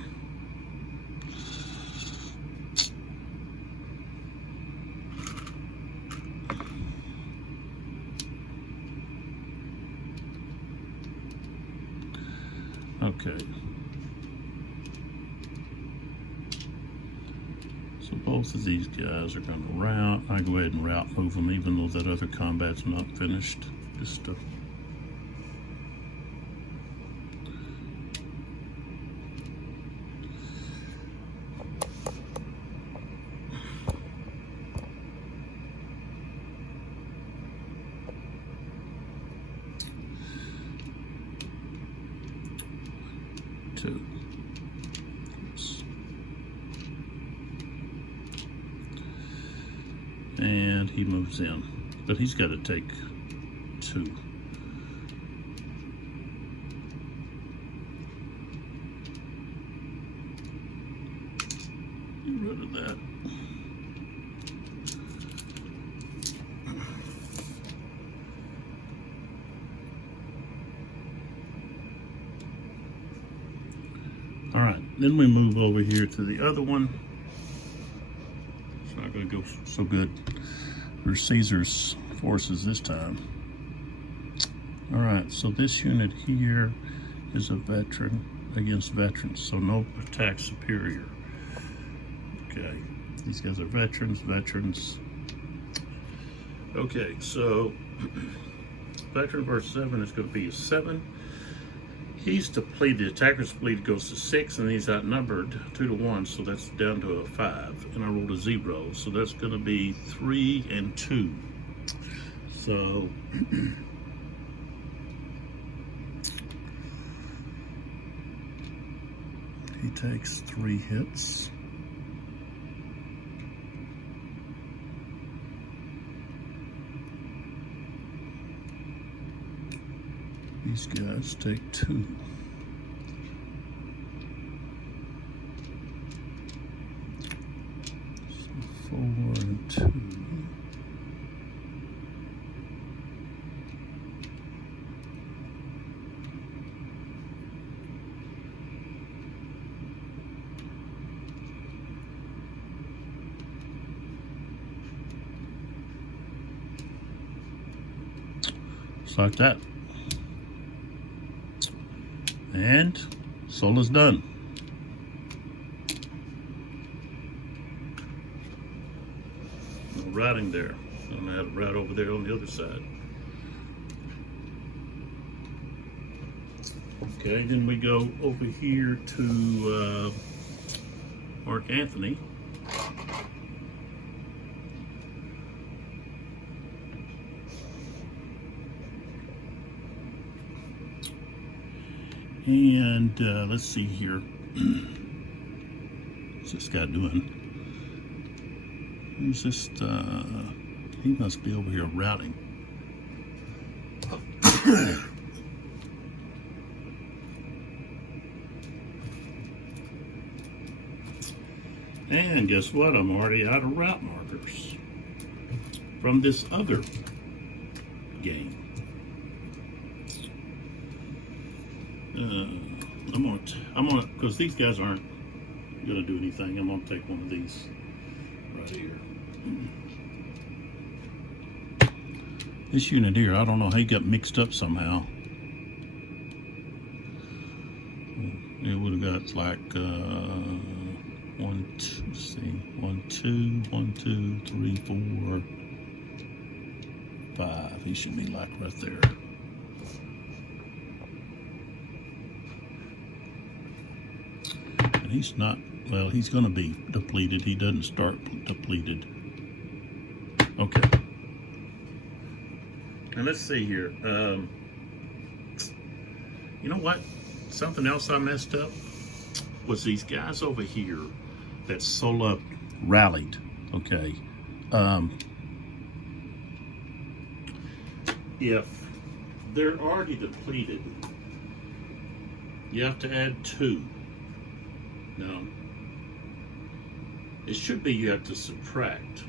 Okay. So both of these guys are going to rout. I go ahead and route move them, even though that other combat's not finished. Just two. And he moves in, but he's got to take 2. Get rid of that. All right, then we move over here to the other one. It's not going to go so good for Caesar's forces this time. All right, so this unit here is a veteran against veterans, so no attack superior. Okay, these guys are veterans. Okay, so veteran versus 7 is going to be a 7. He's depleted. The attacker's depleted goes to 6, and he's outnumbered 2 to 1, so that's down to a 5. And I rolled a 0, so that's going to be 3 and 2. So he takes 3 hits. These guys take 2. So 4 and 2. Just like that. And Sola's done. No routing there. I'm gonna have a route over there on the other side. Okay, then we go over here to Mark Anthony. And let's see here. What's this guy doing? He's just, he must be over here routing. And guess what? I'm already out of route markers from this other game. I'm gonna, because these guys aren't gonna do anything. I'm gonna take one of these right here. This unit here, I don't know how he got mixed up somehow. It would have got like 1, 2, let's see, 1, 2, 1, 2, 3, 4, 5. He should be like right there. And he's not, well, he's going to be depleted. He doesn't start depleted. Okay. And let's see here. You know what? Something else I messed up was these guys over here that Sola rallied. Okay. If they're already depleted, you have to add 2. Now, it should be you have to subtract.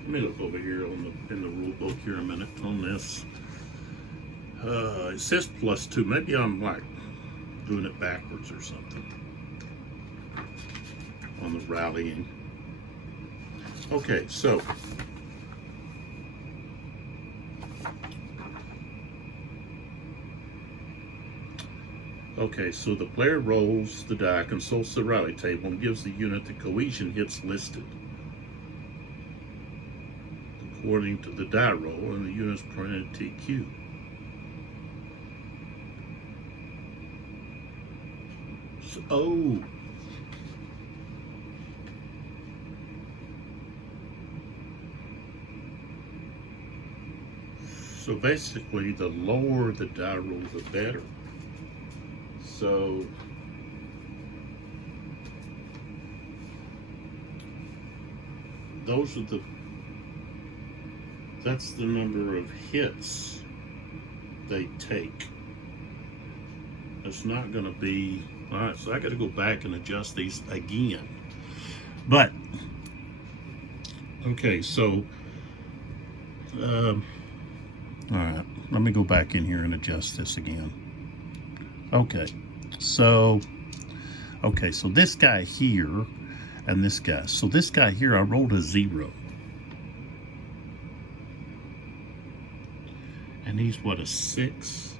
Let me look over here on in the rule book here a minute on this. It says +2. Maybe I'm like doing it backwards or something on the rallying. Okay, so the player rolls the die, consults the rally table, and gives the unit the cohesion hits listed according to the die roll, and the unit's printed TQ. So, so basically, the lower the die roll, the better. So, those are that's the number of hits they take. It's not going to be, all right, so I got to go back and adjust these again. But, okay, so, all right, let me go back in here and adjust this again. Okay, so this guy here and this guy. So this guy here, I rolled a 0. And he's what, a 6?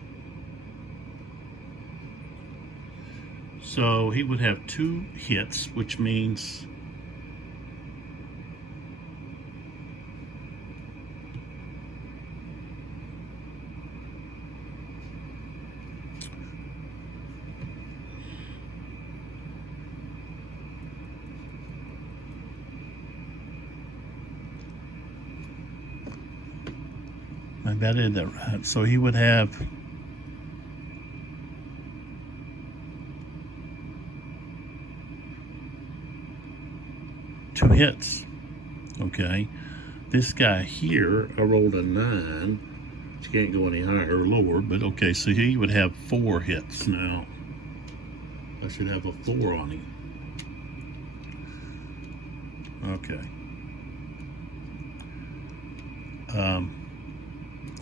So he would have 2 hits, which means maybe I did that right. So he would have two hits. Okay. This guy here, I rolled a 9. You can't go any higher or lower, but okay, so he would have 4 hits now. I should have a 4 on him. Okay.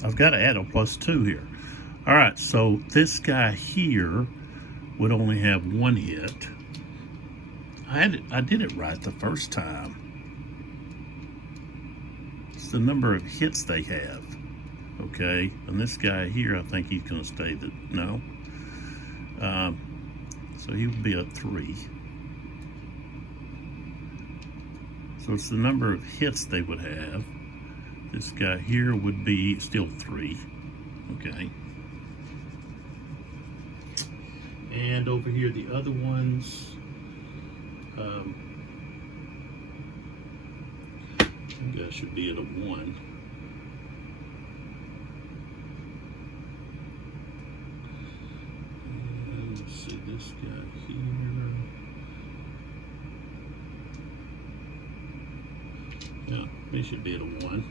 I've got to add a +2 here. All right, so this guy here would only have 1 hit. I did it right the first time. the number of hits they have. Okay, and this guy here, I think he's going to stay the no. So he would be a 3. So it's the number of hits they would have. This guy here would be still 3. Okay. And over here, the other ones. You guys should be at a 1. And let's see this guy here. Yeah, he should be at a 1.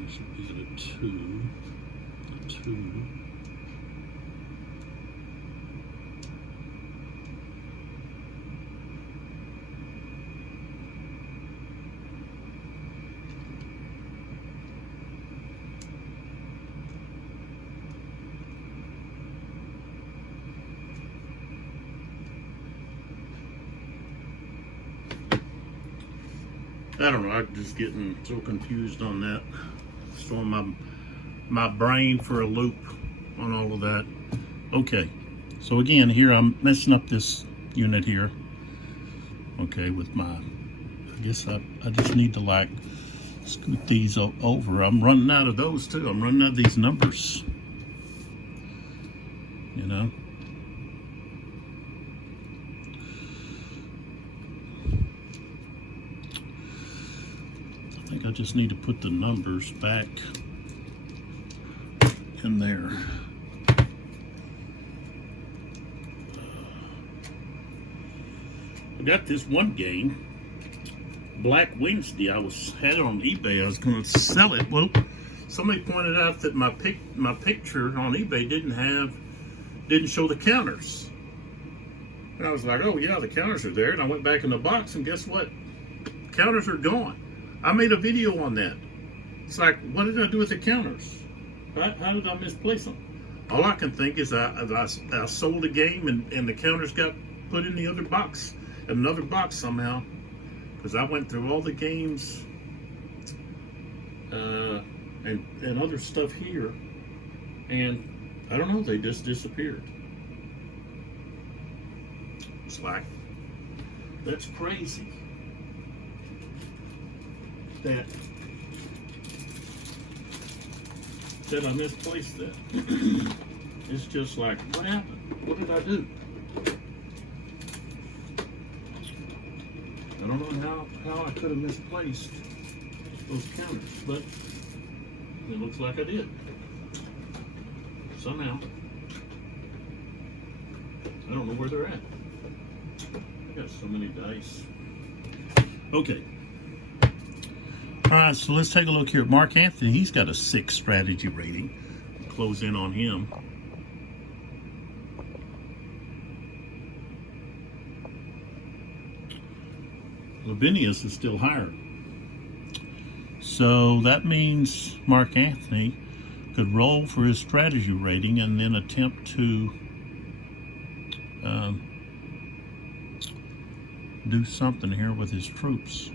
He should be at a 2. A 2. I don't know, I'm just getting so confused on that. It's throwing my brain for a loop on all of that. Okay, so again, here I'm messing up this unit here. Okay, with my, I guess I just need to like scoot these over. I'm running out of those too. I'm running out of these numbers. You know? I think I just need to put the numbers back in there. I got this one game, Black Wednesday. I had it on eBay. I was going to sell it. Well, somebody pointed out that my picture on eBay didn't show the counters. And I was like, oh yeah, the counters are there. And I went back in the box, and guess what? Counters are gone. I made a video on that. It's like, what did I do with the counters? How did I misplace them? All I can think is I sold a game and the counters got put in the other box, another box somehow, because I went through all the games and other stuff here, and I don't know, they just disappeared. It's like, that's crazy. That I misplaced that. It's just like, what happened? What did I do? I don't know how I could have misplaced those counters, but it looks like I did. Somehow. I don't know where they're at. I got so many dice. Okay. All right, so let's take a look here at Mark Anthony. He's got a 6 strategy rating. Close in on him. Lavinius is still higher. So that means Mark Anthony could roll for his strategy rating and then attempt to do something here with his troops.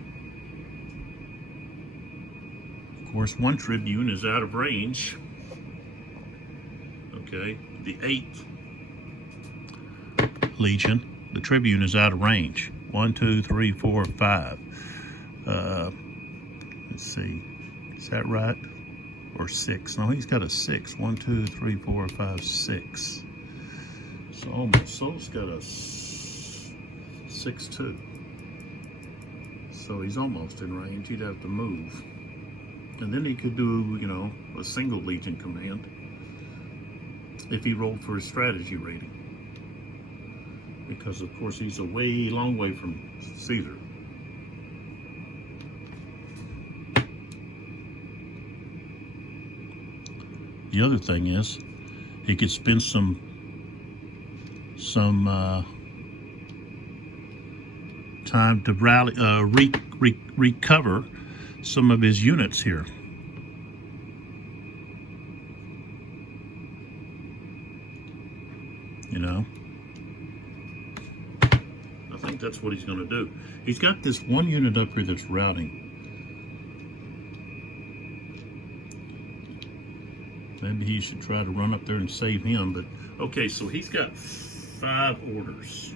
Of course, one Tribune is out of range. Okay, the 8th Legion, the Tribune is out of range. 1, 2, 3, 4, 5. Let's see, is that right? Or 6? No, he's got a 6. 1, 2, 3, 4, 5, 6. So almost, Soul's got a 6, 2. So he's almost in range. He'd have to move. And then he could do, you know, a single Legion command if he rolled for his strategy rating. Because, of course, he's a long way from Caesar. The other thing is, he could spend some time to rally, recover some of his units here. that's what he's going to do. He's got this one unit up here that's routing. Maybe he should try to run up there and save him, but okay, so he's got 5 orders.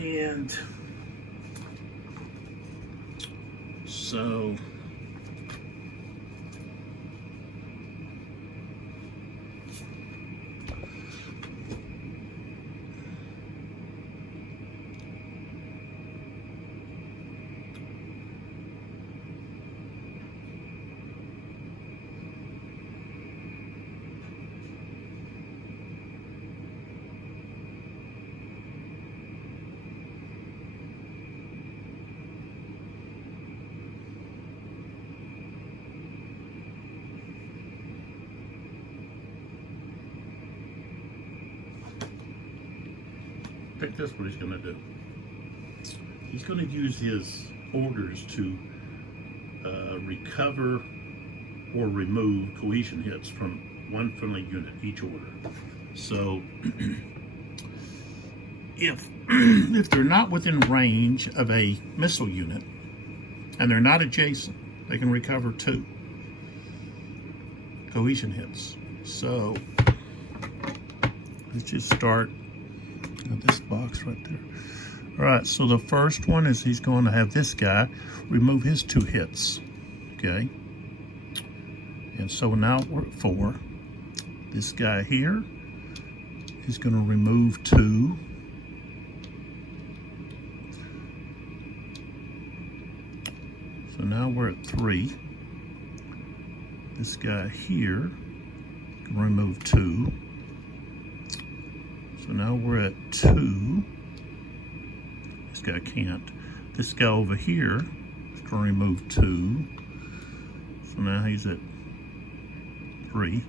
And so I think that's what he's going to do. He's going to use his orders to recover or remove cohesion hits from one friendly unit each order. So if they're not within range of a missile unit and they're not adjacent, they can recover 2 cohesion hits. So let's just start this box right there. All right, so the first one is he's going to have this guy remove his 2 hits, okay? And so now we're at 4. This guy here is going to remove 2. So now we're at 3. This guy here can remove 2. So now we're at 2. This guy can't. This guy over here is going to remove 2. So now he's at 3.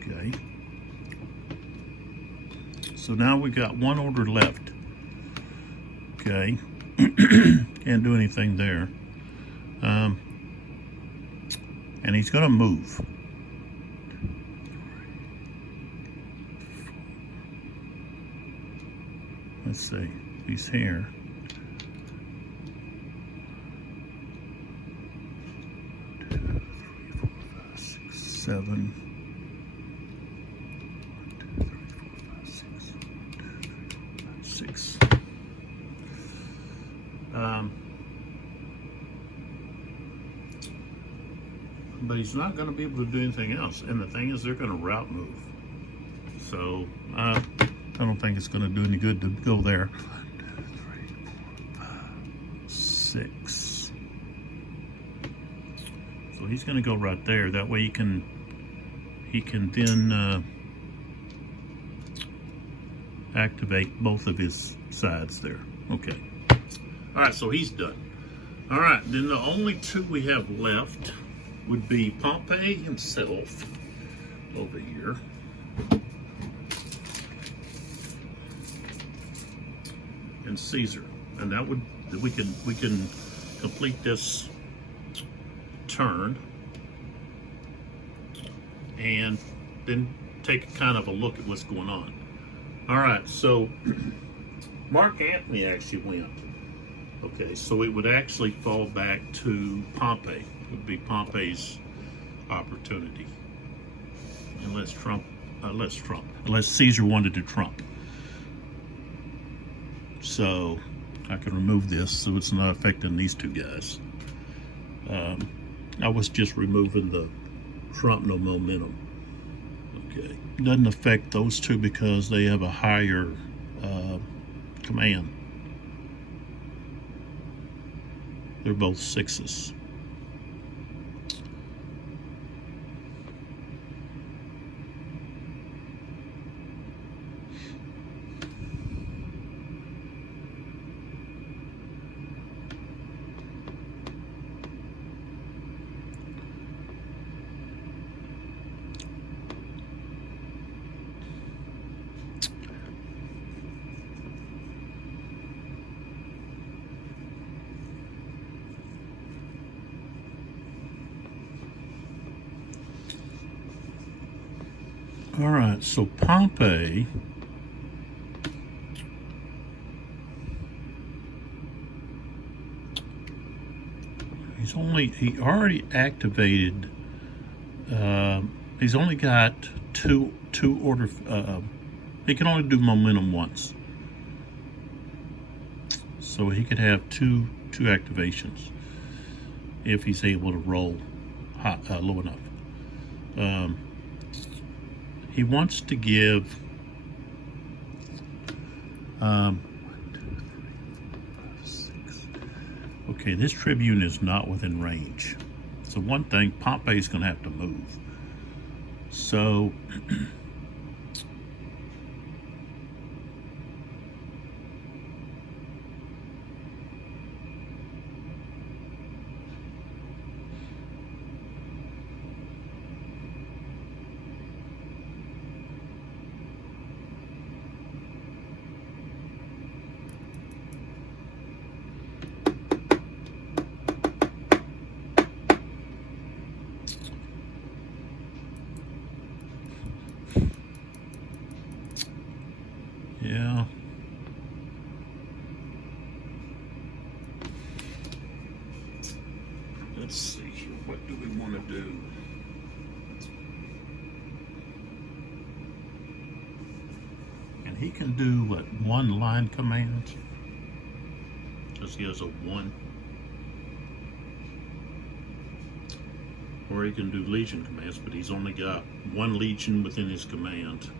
Okay. So now we got 1 order left. Okay. Can't do anything there. And he's going to move. Let's see, he's here. 2, 3, 4, 5, 6, 7. 1, 2, 3, 4, 5, 6. 1, 2, 3, 4, 5, 6. But he's not going to be able to do anything else. And the thing is, they're going to route move. So I don't think it's going to do any good to go there. 1, 2, 3, 4, 5, 6. So he's going to go right there. That way he can then activate both of his sides there. Okay. All right, so he's done. All right, then the only 2 we have left would be Pompey himself over here. And Caesar. And that would, we can complete this turn and then take kind of a look at what's going on. All right, so Mark Antony actually went. Okay, so it would actually fall back to Pompey. It would be Pompey's opportunity, unless Caesar wanted to trump. So I can remove this so it's not affecting these 2 guys. I was just removing the trump no momentum. Okay, doesn't affect those 2 because they have a higher command. They're both 6s. All right, so Pompey, he already activated, he's only got two order, he can only do momentum once. So he could have two activations if he's able to roll low enough. He wants to give 1, 2, 3, 4, 5, 6. Okay, this Tribune is not within range. So one thing, Pompey's going to have to move. So yeah. Let's see here. What do we want to do? And he can do what, one line command? Because he has a 1. Or he can do Legion commands, but he's only got 1 Legion within his command.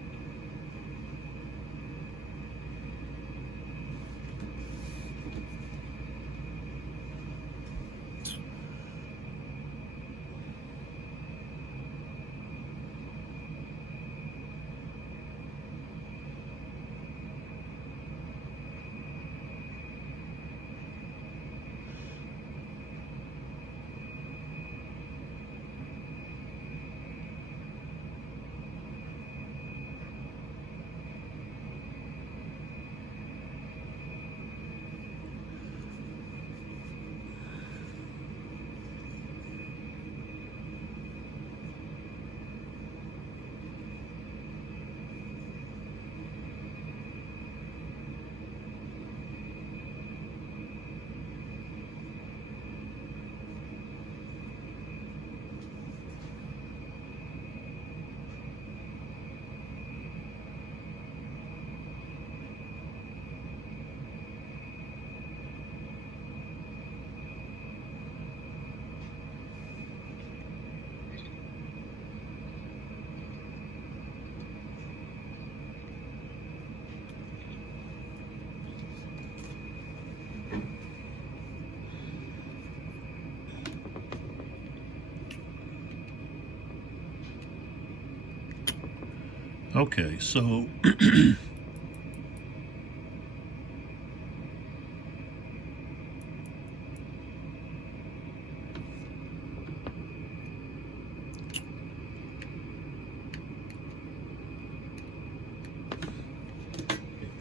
Okay, so if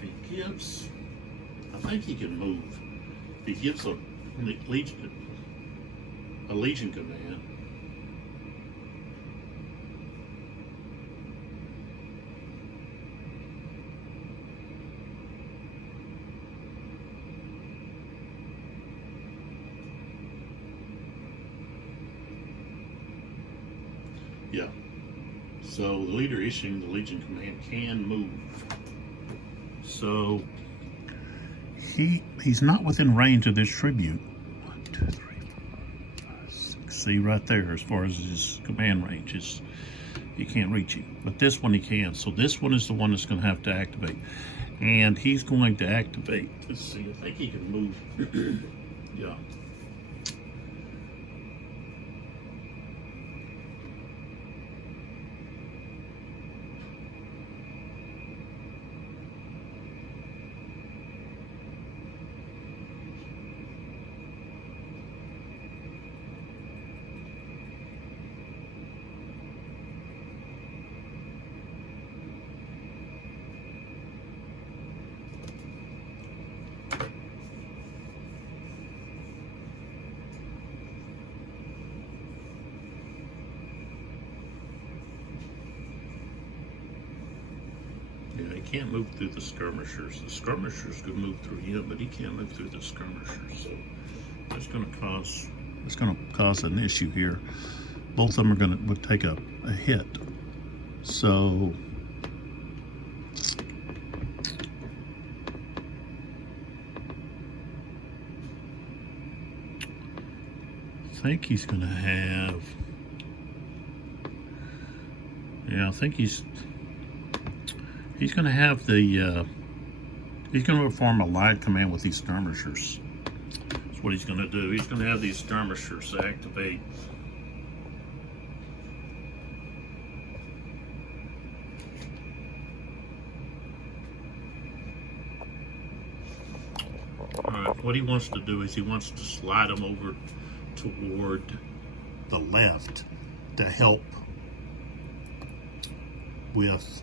he gives, I think he can move. If he gives a Legion command, yeah. So the leader issuing the Legion command can move. So he's not within range of this Tribute. 1, 2, 3, 4, 5, 6. See right there, as far as his command range is, you can't reach him. But this one he can. So this one is the one that's going to have to activate, and he's going to activate. Let's see. I think he can move. Yeah. can't move through the skirmishers. The skirmishers could move through him, but he can't move through the skirmishers. So that's going to cause an issue here. Both of them would take a hit. So I think he's going to have. Yeah, I think he's going to have the. He's going to perform a light command with these skirmishers. That's what he's going to do. He's going to have these skirmishers activate. Alright, what he wants to do is he wants to slide them over toward the left to help with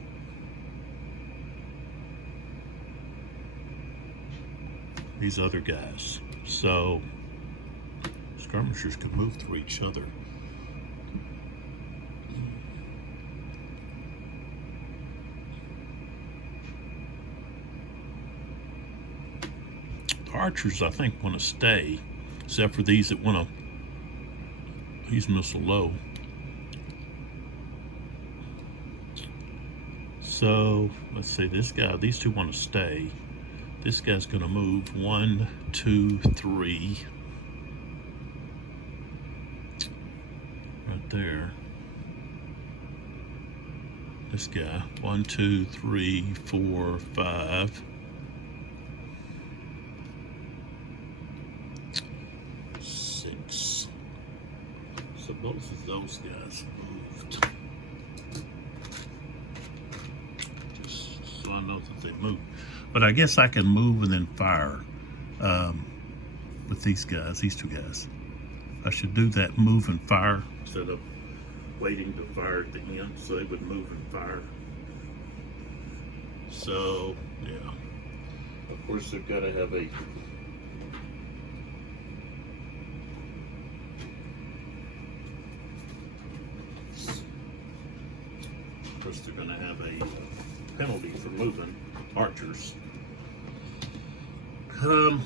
these other guys. So skirmishers can move through each other. Archers, I think, want to stay, except for these that want to. He's missile low. So let's see, this guy, these two want to stay. This guy's going to move 1, 2, 3. Right there. This guy, 1, 2, 3, 4, 5. 6. So both of those guys moved. Just so I know that they moved. But I guess I can move and then fire with these guys, these two guys. I should do that, move and fire, instead of waiting to fire at the end, so they would move and fire. So, yeah. Of course, they've got to have a they're going to have a penalty for moving archers. All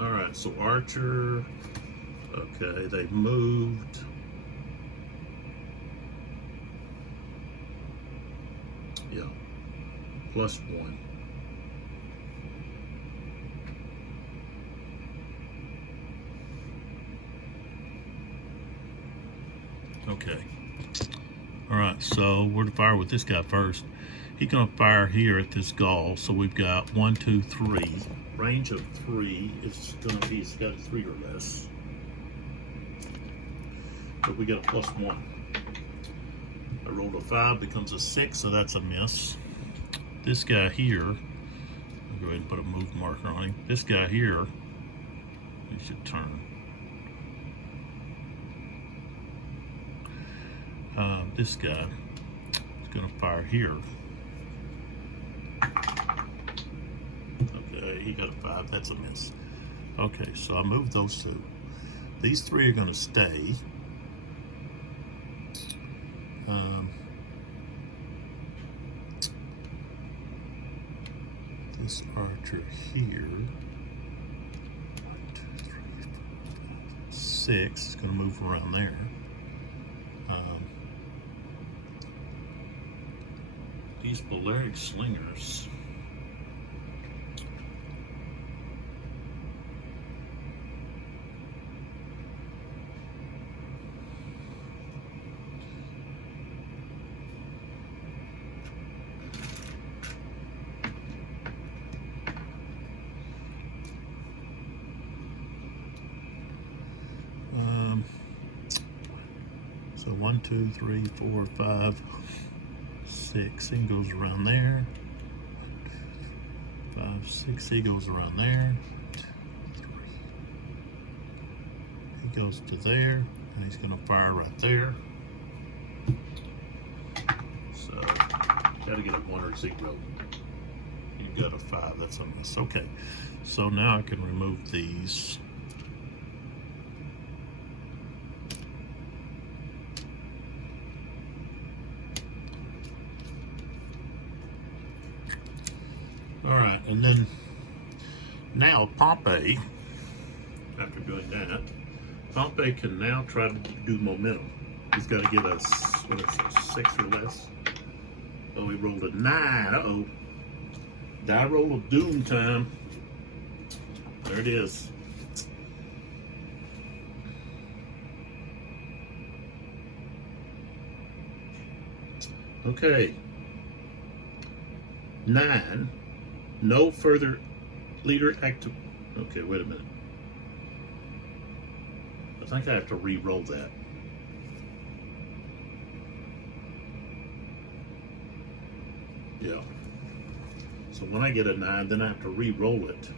right, so archer. Okay, they moved. Yeah, +1. Okay. All right, so we're to fire with this guy first. He's gonna fire here at this gall. So we've got 1, 2, 3. Range of 3 is gonna be, it's got 3 or less. But we got a +1. I rolled a 5, becomes a 6, so that's a miss. This guy here, I'll go ahead and put a move marker on him. This guy here, he should turn. This guy is going to fire here. Okay, he got a 5. That's a miss. Okay, so I moved those 2. These 3 are going to stay. This archer here. 1, 2, 3, 4, 5, 6 is going to move around there. These Berg slingers. So 1, 2, 3, 4, 5, 6. He goes around there. 5, 6. He goes around there. 2, 3. He goes to there, and he's going to fire right there. So got to get a 1 or 0. You got a 5. That's a miss. Okay. So now I can remove these. And then now Pompey, after doing that, Pompey can now try to do momentum. He's got to get a, what is it, 6 or less. Oh, he rolled a 9. Uh-oh. Die roll of doom time. There it is. Okay. 9. No further leader active. Okay, wait a minute. I think I have to re-roll that. Yeah. So when I get a 9, then I have to re-roll it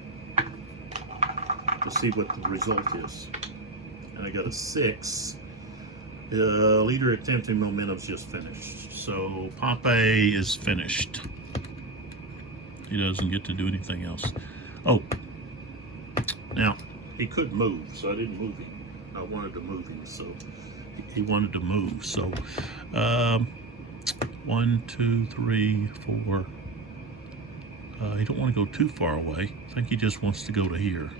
to see what the result is. And I got a 6. Leader attempting momentum's just finished. So Pompey is finished. He doesn't get to do anything else. Oh, now he could move, so I didn't move him. I wanted to move him, so he wanted to move. So 1, 2, 3, 4. He don't want to go too far away. I think he just wants to go to here.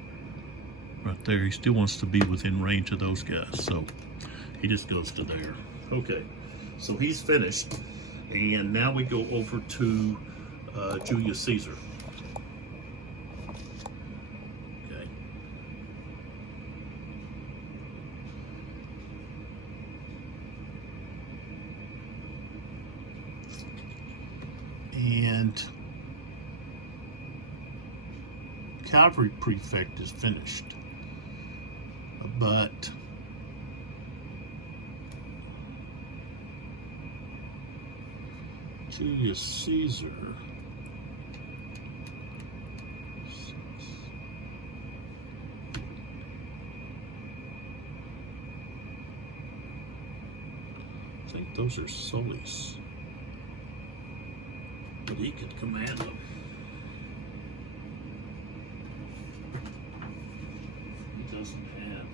Right there. He still wants to be within range of those guys. So he just goes to there. Okay. So he's finished. And now we go over to Julius Caesar. Okay. And Cavalry Prefect is finished, but Julius Caesar I think those are Sully's, but he could command them. He doesn't have.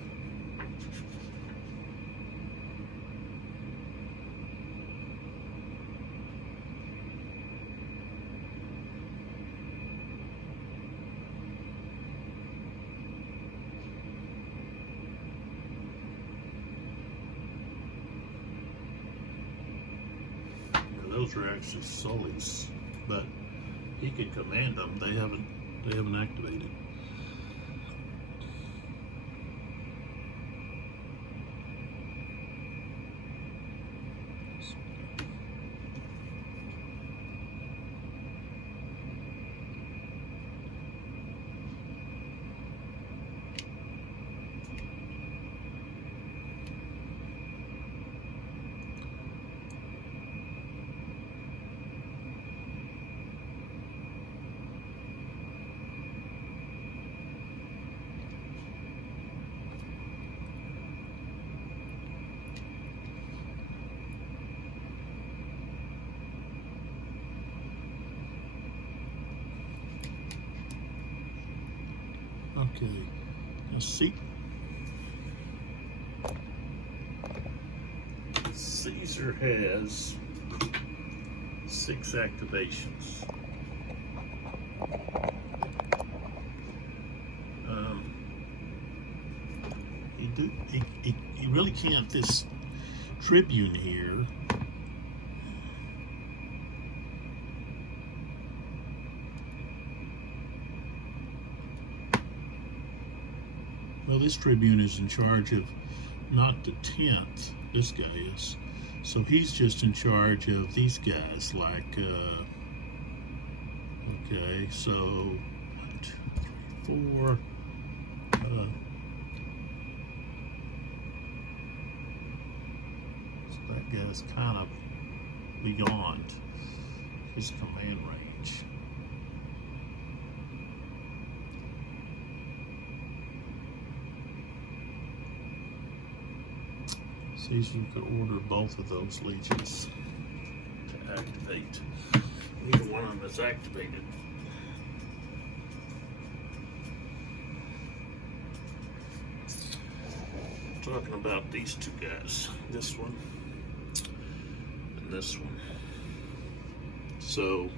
Those are actually Sully's, but he can command them. They haven't activated. Okay, let's see. Caesar has 6 activations. He really can't. This Tribune here. Well, this Tribune is in charge of not the 10th. This guy is. So he's just in charge of these guys, like, okay, so 1, 2, 3, 4. So that guy's kind of beyond his command range. Caesar could order both of those legions to activate. Neither one of them is activated. I'm talking about these 2 guys, this one and this one. So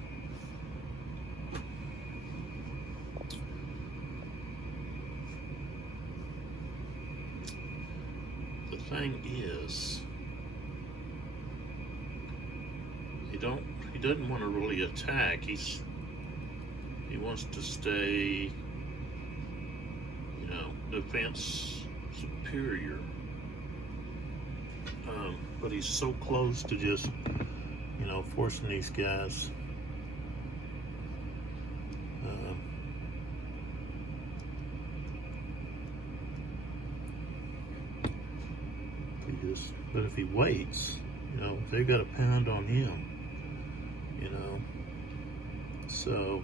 thing is, he doesn't want to really attack. He wants to stay, defense superior. But he's so close to just, forcing these guys. But if he waits, they've got a pound on him, so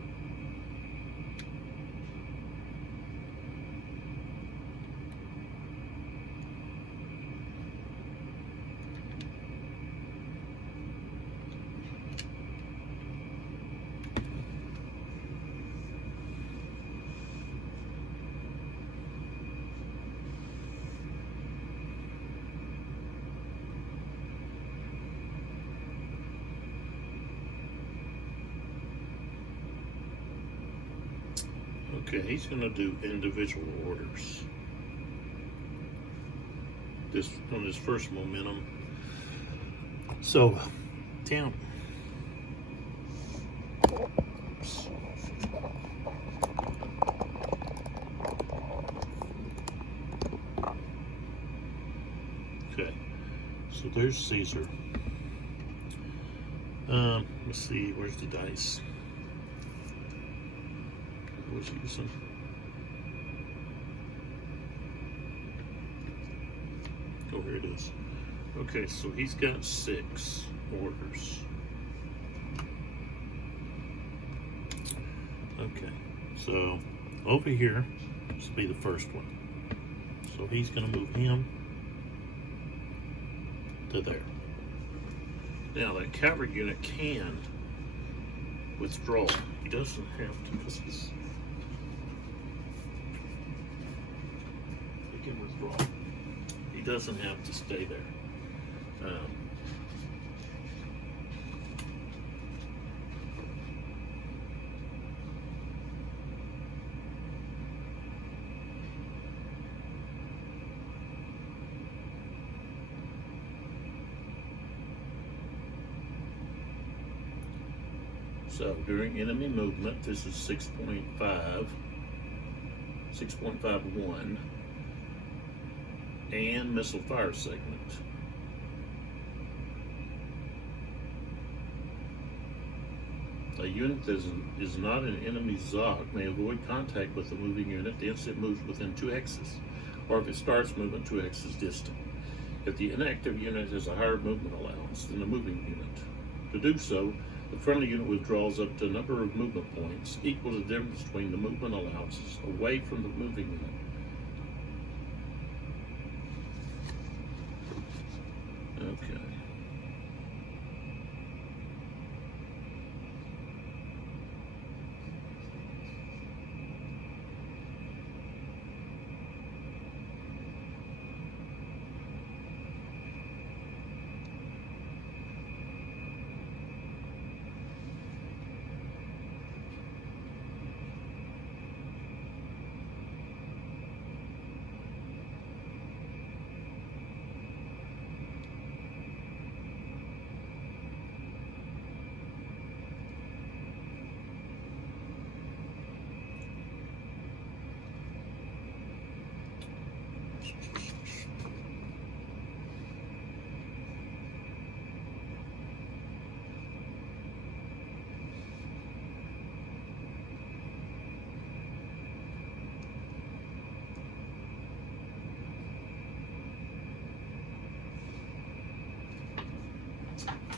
okay, he's going to do individual orders. This on his first momentum. So, down. Okay, so there's Caesar. Let's see, where's the dice? Was using. Oh, here it is. Okay, so he's got 6 orders. Okay, so over here, this will be the first one. So he's going to move him to there. Now that cavalry unit can withdraw. He doesn't have to, because he's can withdraw. He doesn't have to stay there. So during enemy movement, this is 6.51. And missile fire segment. A unit that is not an enemy ZOC may avoid contact with the moving unit the instant it moves within 2 hexes, or if it starts movement 2 hexes distant. If the inactive unit has a higher movement allowance than the moving unit. To do so, the friendly unit withdraws up to a number of movement points equal to the difference between the movement allowances away from the moving unit. Okay.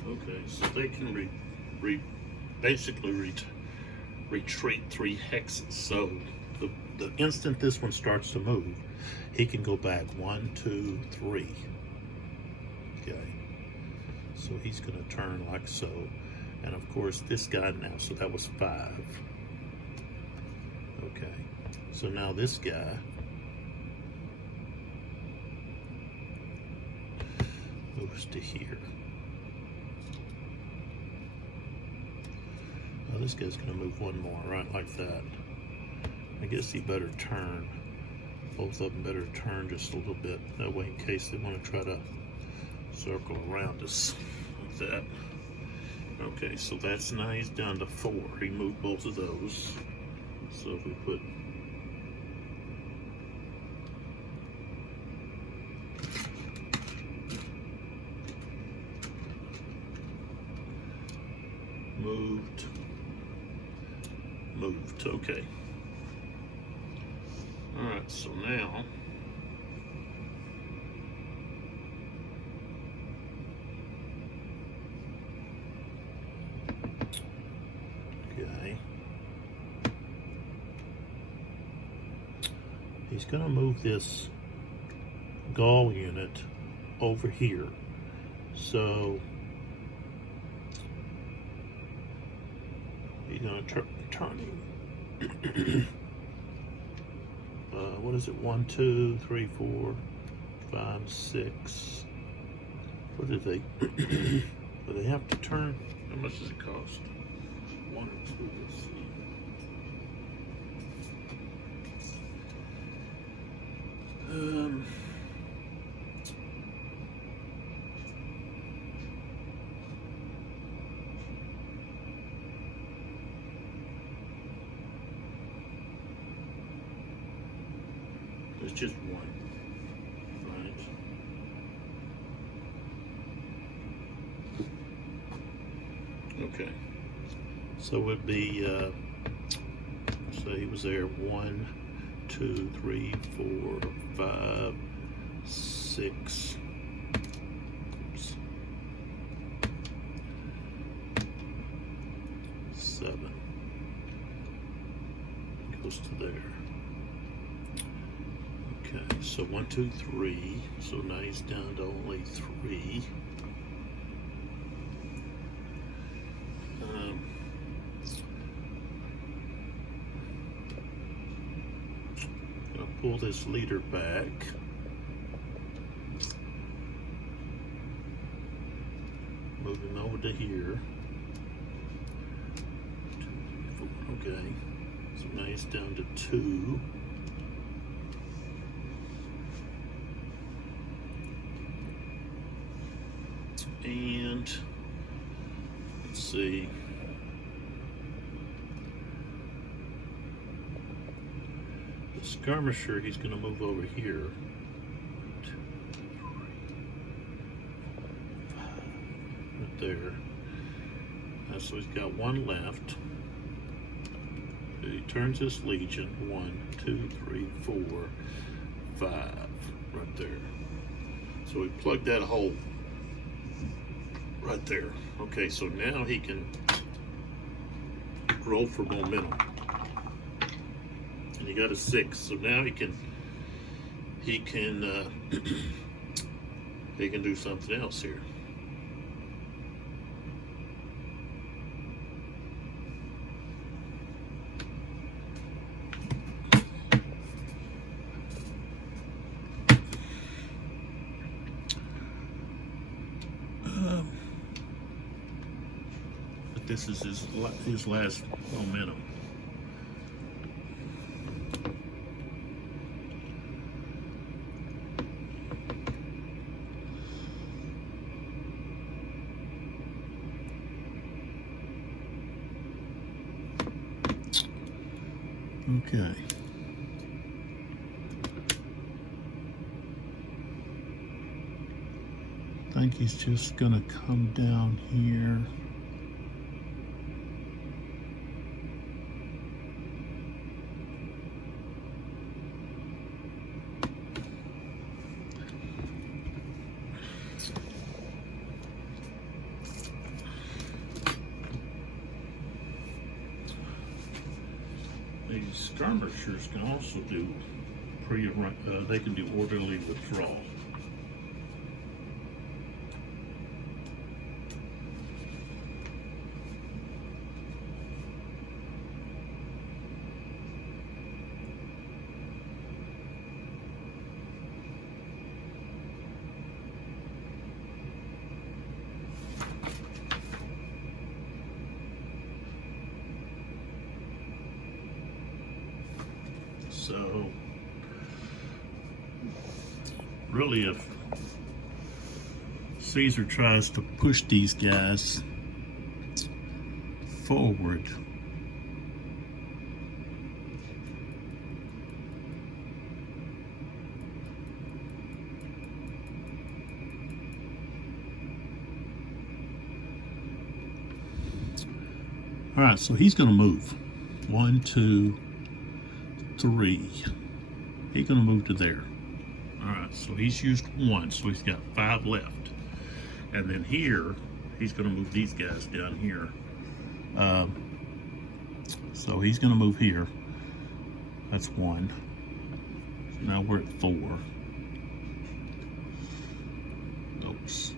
Okay, so they can basically retreat 3 hexes. So the instant this one starts to move, he can go back 1, 2, 3. Okay, so he's going to turn like so, and of course this guy now. So that was 5. Okay, so now this guy moves to here. Now this guy's going to move 1 more, right like that. I guess he better turn Both of them better turn just a little bit. That way, in case they want to try to circle around us like that. Okay, so that's now he's down to 4. He moved both of those. So if we put moved, okay. All right, so now okay, he's going to move this gall unit over here. So he's going to turn him. What is it? 1, 2, 3, 4, 5, 6. What did they? But they have to turn. How much does it cost? 1 or 2. Let's see. There's just one, right? Okay. So it would be, so he was there 1, 2, 3, 4, 5, 6. Oops. 7. Goes to there. Okay, so 1, 2, 3. So now he's down to only 3. I'll pull this leader back. Move him over to here. 2, 3, 4. Okay, so now he's down to 2. And let's see. The skirmisher, he's going to move over here. 2, 3, 4, 5, right there. So he's got 1 left. He turns his legion. 1, 2, 3, 4, 5, right there. So we plugged that hole right there. Okay, so now he can roll for momentum. And he got a 6, so now he can he can do something else here. This is his last momentum. Okay. I think he's just gonna come down here. These skirmishers can also do they can do orderly withdrawal. So really, if Caesar tries to push these guys forward, all right, so he's going to move. 1, 2, 3. He's going to move to there. All right, so he's used 1, so he's got 5 left. And then here, he's going to move these guys down here. So he's going to move here. That's 1. So now we're at 4. Oops.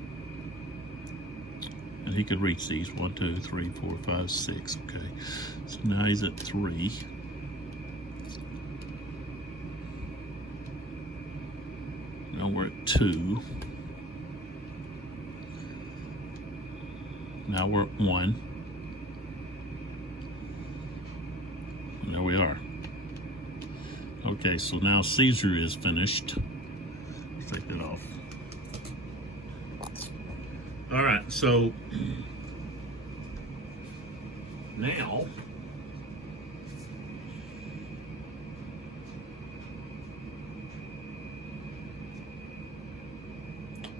And he could reach these. 1, 2, 3, 4, 5, 6. Okay. So now he's at 3. Now we're at 2. Now we're at 1. And there we are. Okay, so now Caesar is finished. Let's take that off. All right, so now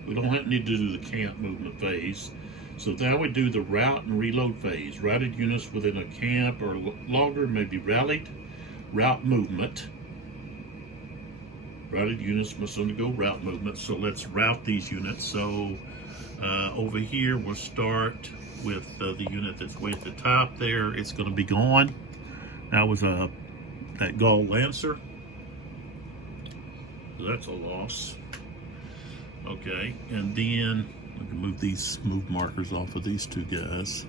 we don't need to do the camp movement phase. So now we do the route and reload phase. Routed units within a camp or longer may be rallied. Route movement. Routed units must undergo route movement. So let's route these units. So over here, we'll start with the unit that's way at the top there. It's going to be gone. That was that Gaul Lancer. So that's a loss. Okay, and then we can move these move markers off of these 2 guys.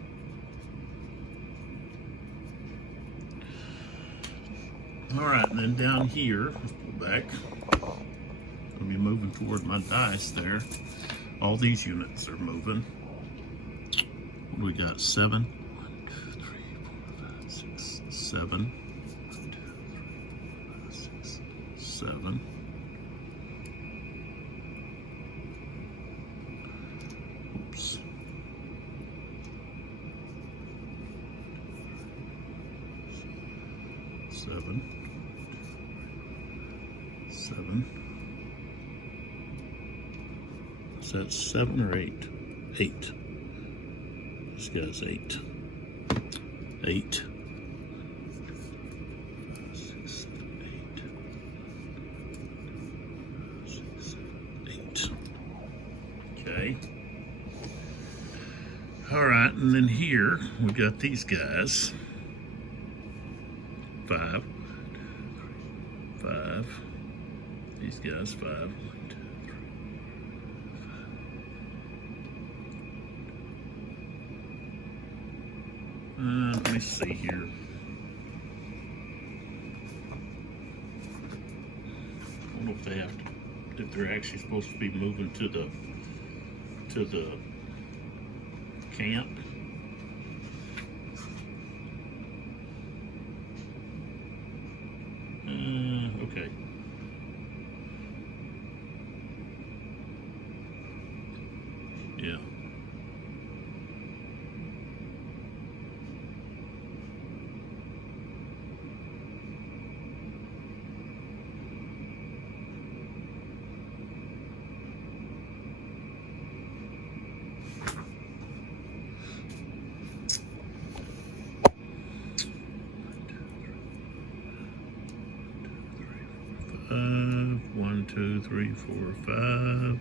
All right, and then down here, let's pull back. I'm gonna be moving toward my dice there. All these units are moving. What do we got? 7. 1, 2, 3, 4, 5, 6, 7. 1, 2, 3, 4, 5, 6, 7. Oops. 7. 7. Is that 7 or 8? 8. This guy's 8. 8. 6, 7, 8. 6, 7, 8. Okay. All right, and then here we got these guys. 5. 5. These guys 5. 1, 2, 3, 5. Let me see here. I don't know if they have to, if they're actually supposed to be moving to the camp. Okay. Yeah. One, two, three, 4, 5.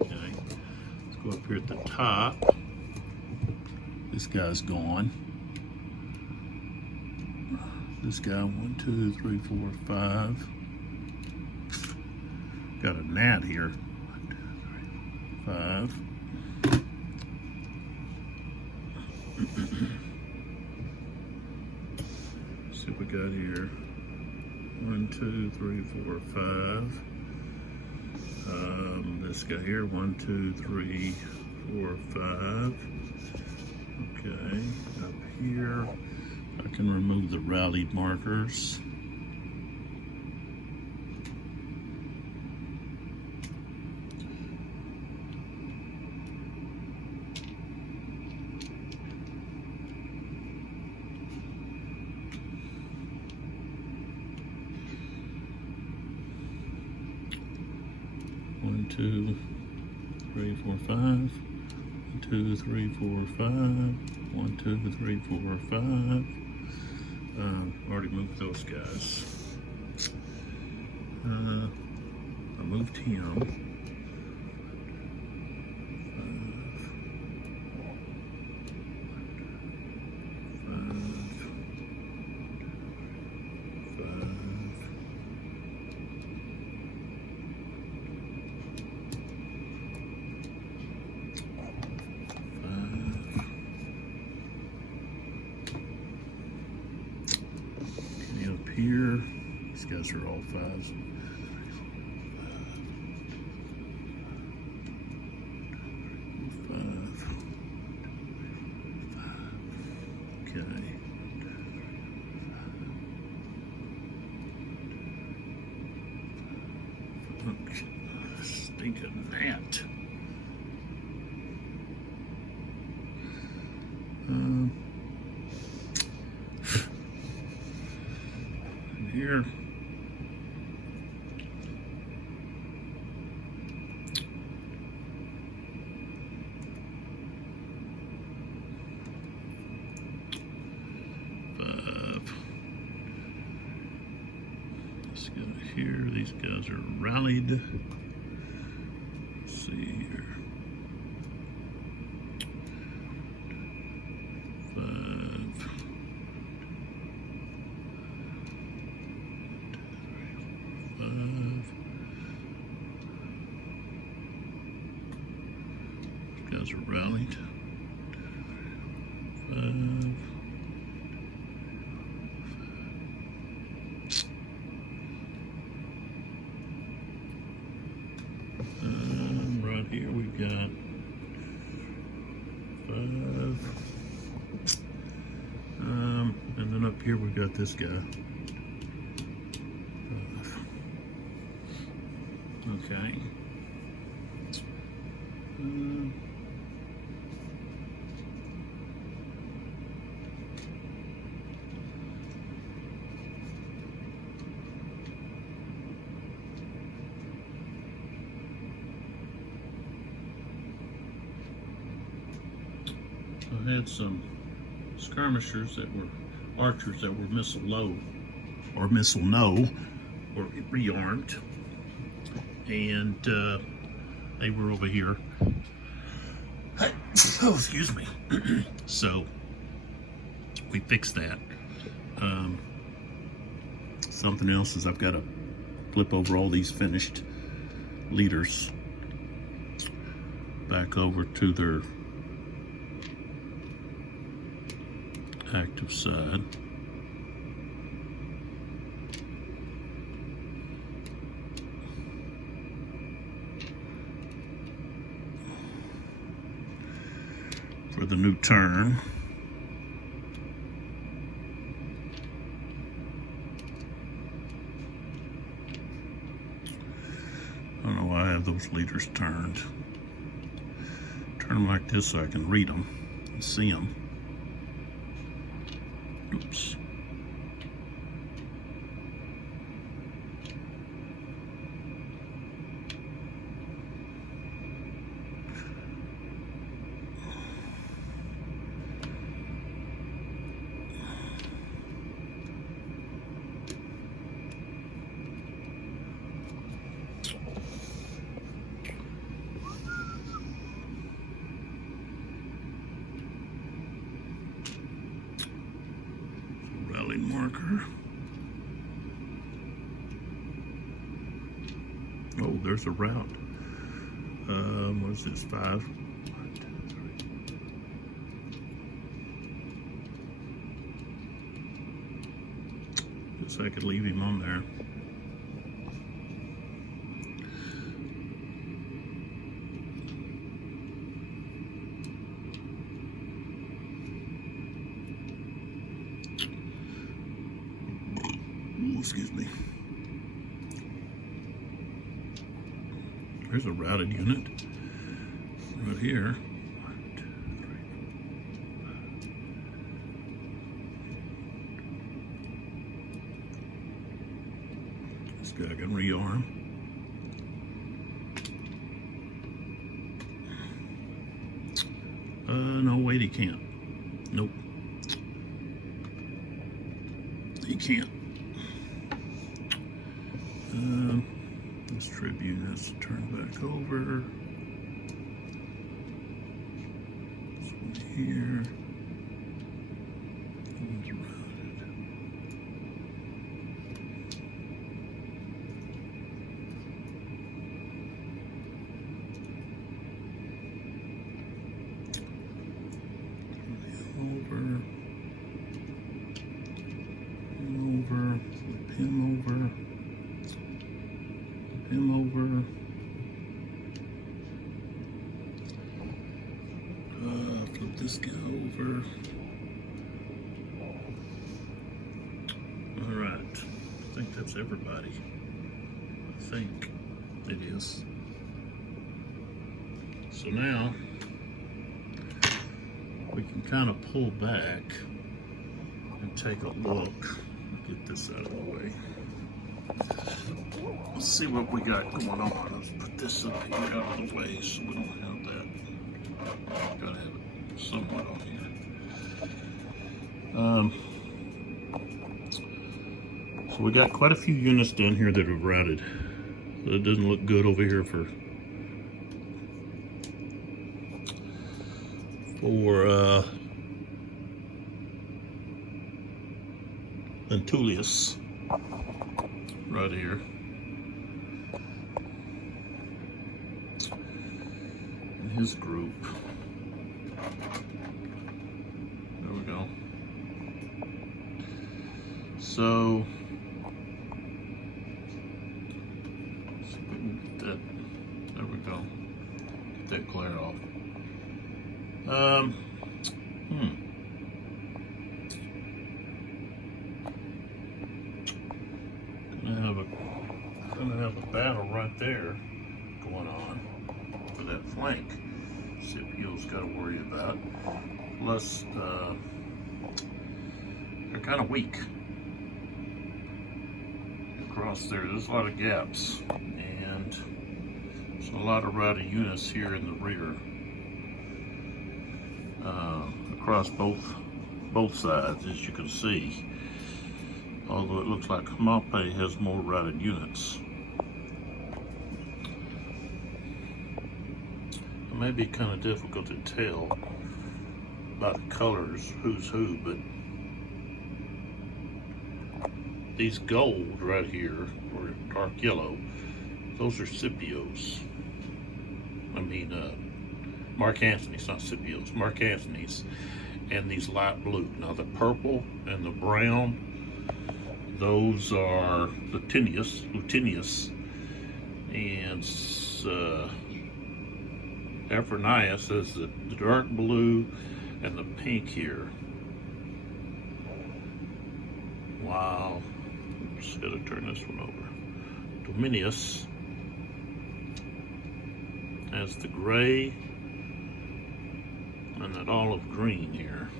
Okay. Let's go up here at the top. This guy's gone. This guy, 1, 2, 3, 4, 5. Got a gnat here. 1, 2, 3, 5. See what we got here. 1, 2, 3, 4, 5. This guy here, 1, 2, 3, 4, 5. Okay, up here, I can remove the rallied markers. 2, 3, 4, 5. 1, 2, 3, 4, 5. 1, 2, 3, 4, 5. Already moved those guys. I moved him. Here, these guys are all 5s. Okay. Stinking gnat. Here. Let's go here. These guys are rallied. Let's see here. 5. Guys are rallied. 5. Right here we've got 5. And then up here we've got this guy. 5. Okay. I had some skirmishers that were archers that were missile low or missile no or rearmed, and they were over here. Oh, excuse me. So we fixed that. Something else is I've got to flip over all these finished leaders back over to their active side. For the new turn. I don't know why I have those leaders turned. Turn them like this so I can read them and see them. Oops. Marker. Oh, there's a route. What is this? 5. 1, 2, 3. Guess I could leave him on there. Excuse me. There's a routed unit right here. 1, 2, 3. This guy can rearm. No, wait, he can't. Nope. He can't. This tribune has to turn back over. This one here. One's routed. Over. Flip him over. Him over. Flip this guy over. All right. I think that's everybody. I think it is. So now we can kind of pull back and take a look. Get this out of the way. Let's see what we got going on. Let's put this up here out of the way so we don't have that. Gotta have it somewhat on here. So we got quite a few units down here that are routed. So it doesn't look good over here for Julius right here. And his group. There we go. So let's see if we can get that. There we go. Get that glare off. Gonna have a battle right there going on for that flank. Scipio's got to worry about. Plus, they're kind of weak across there. There's a lot of gaps, and there's a lot of routed units here in the rear. Across both sides, as you can see. Although it looks like Mape has more routed units. It may be kind of difficult to tell by the colors who's who, but these gold right here, or dark yellow, those are Scipios. I mean, Mark Antony's, not Scipios, Mark Antony's. And these light blue. Now the purple and the brown, those are Latinius, and Aphronius is the dark blue and the pink here. Wow, just gotta turn this one over. Dominius has the gray and that olive green here.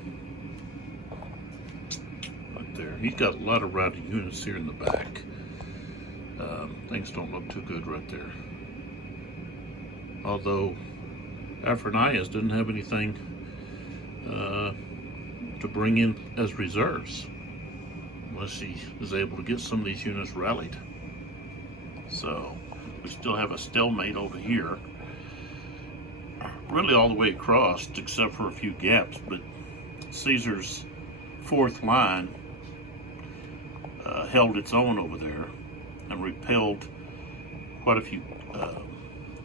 There. He's got a lot of routed units here in the back. Things don't look too good right there. Although Aphronius didn't have anything to bring in as reserves, unless he is able to get some of these units rallied. So we still have a stalemate over here, really all the way across, except for a few gaps. But Caesar's fourth line held its own over there and repelled quite a few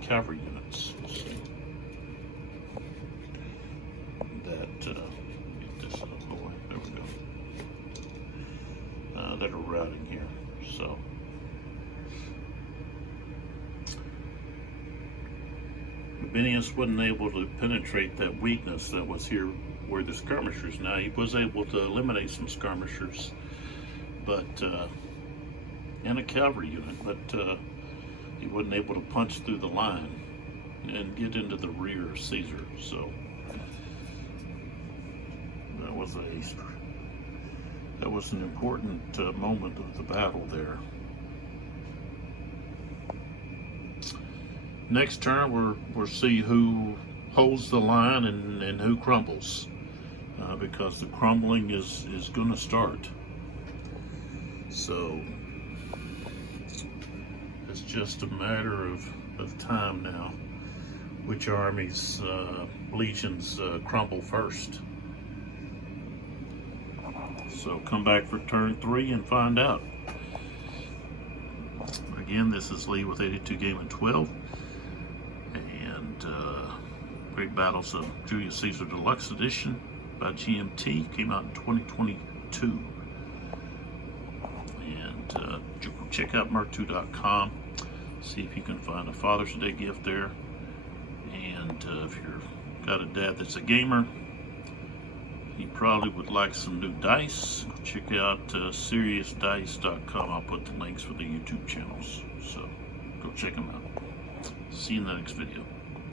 cavalry units. Let's see. Get this out of the way. There we go. That are routing here. So Gabinius wasn't able to penetrate that weakness that was here where the skirmishers. Now he was able to eliminate some skirmishers, but in a cavalry unit, but he wasn't able to punch through the line and get into the rear of Caesar. So that was an important moment of the battle there. Next turn, we'll see who holds the line and who crumbles, because the crumbling is going to start. So it's just a matter of time now, which armies, legions crumble first. So come back for turn 3 and find out. Again, this is Lee with 82 Game and 12, and Great Battles of Julius Caesar Deluxe Edition by GMT came out in 2022. And check out merc2.com, see if you can find a Father's Day gift there. And if you've got a dad that's a gamer, he probably would like some new dice. Check out seriousdice.com. I'll put the links for the YouTube channels, so go check them out. See you in the next video.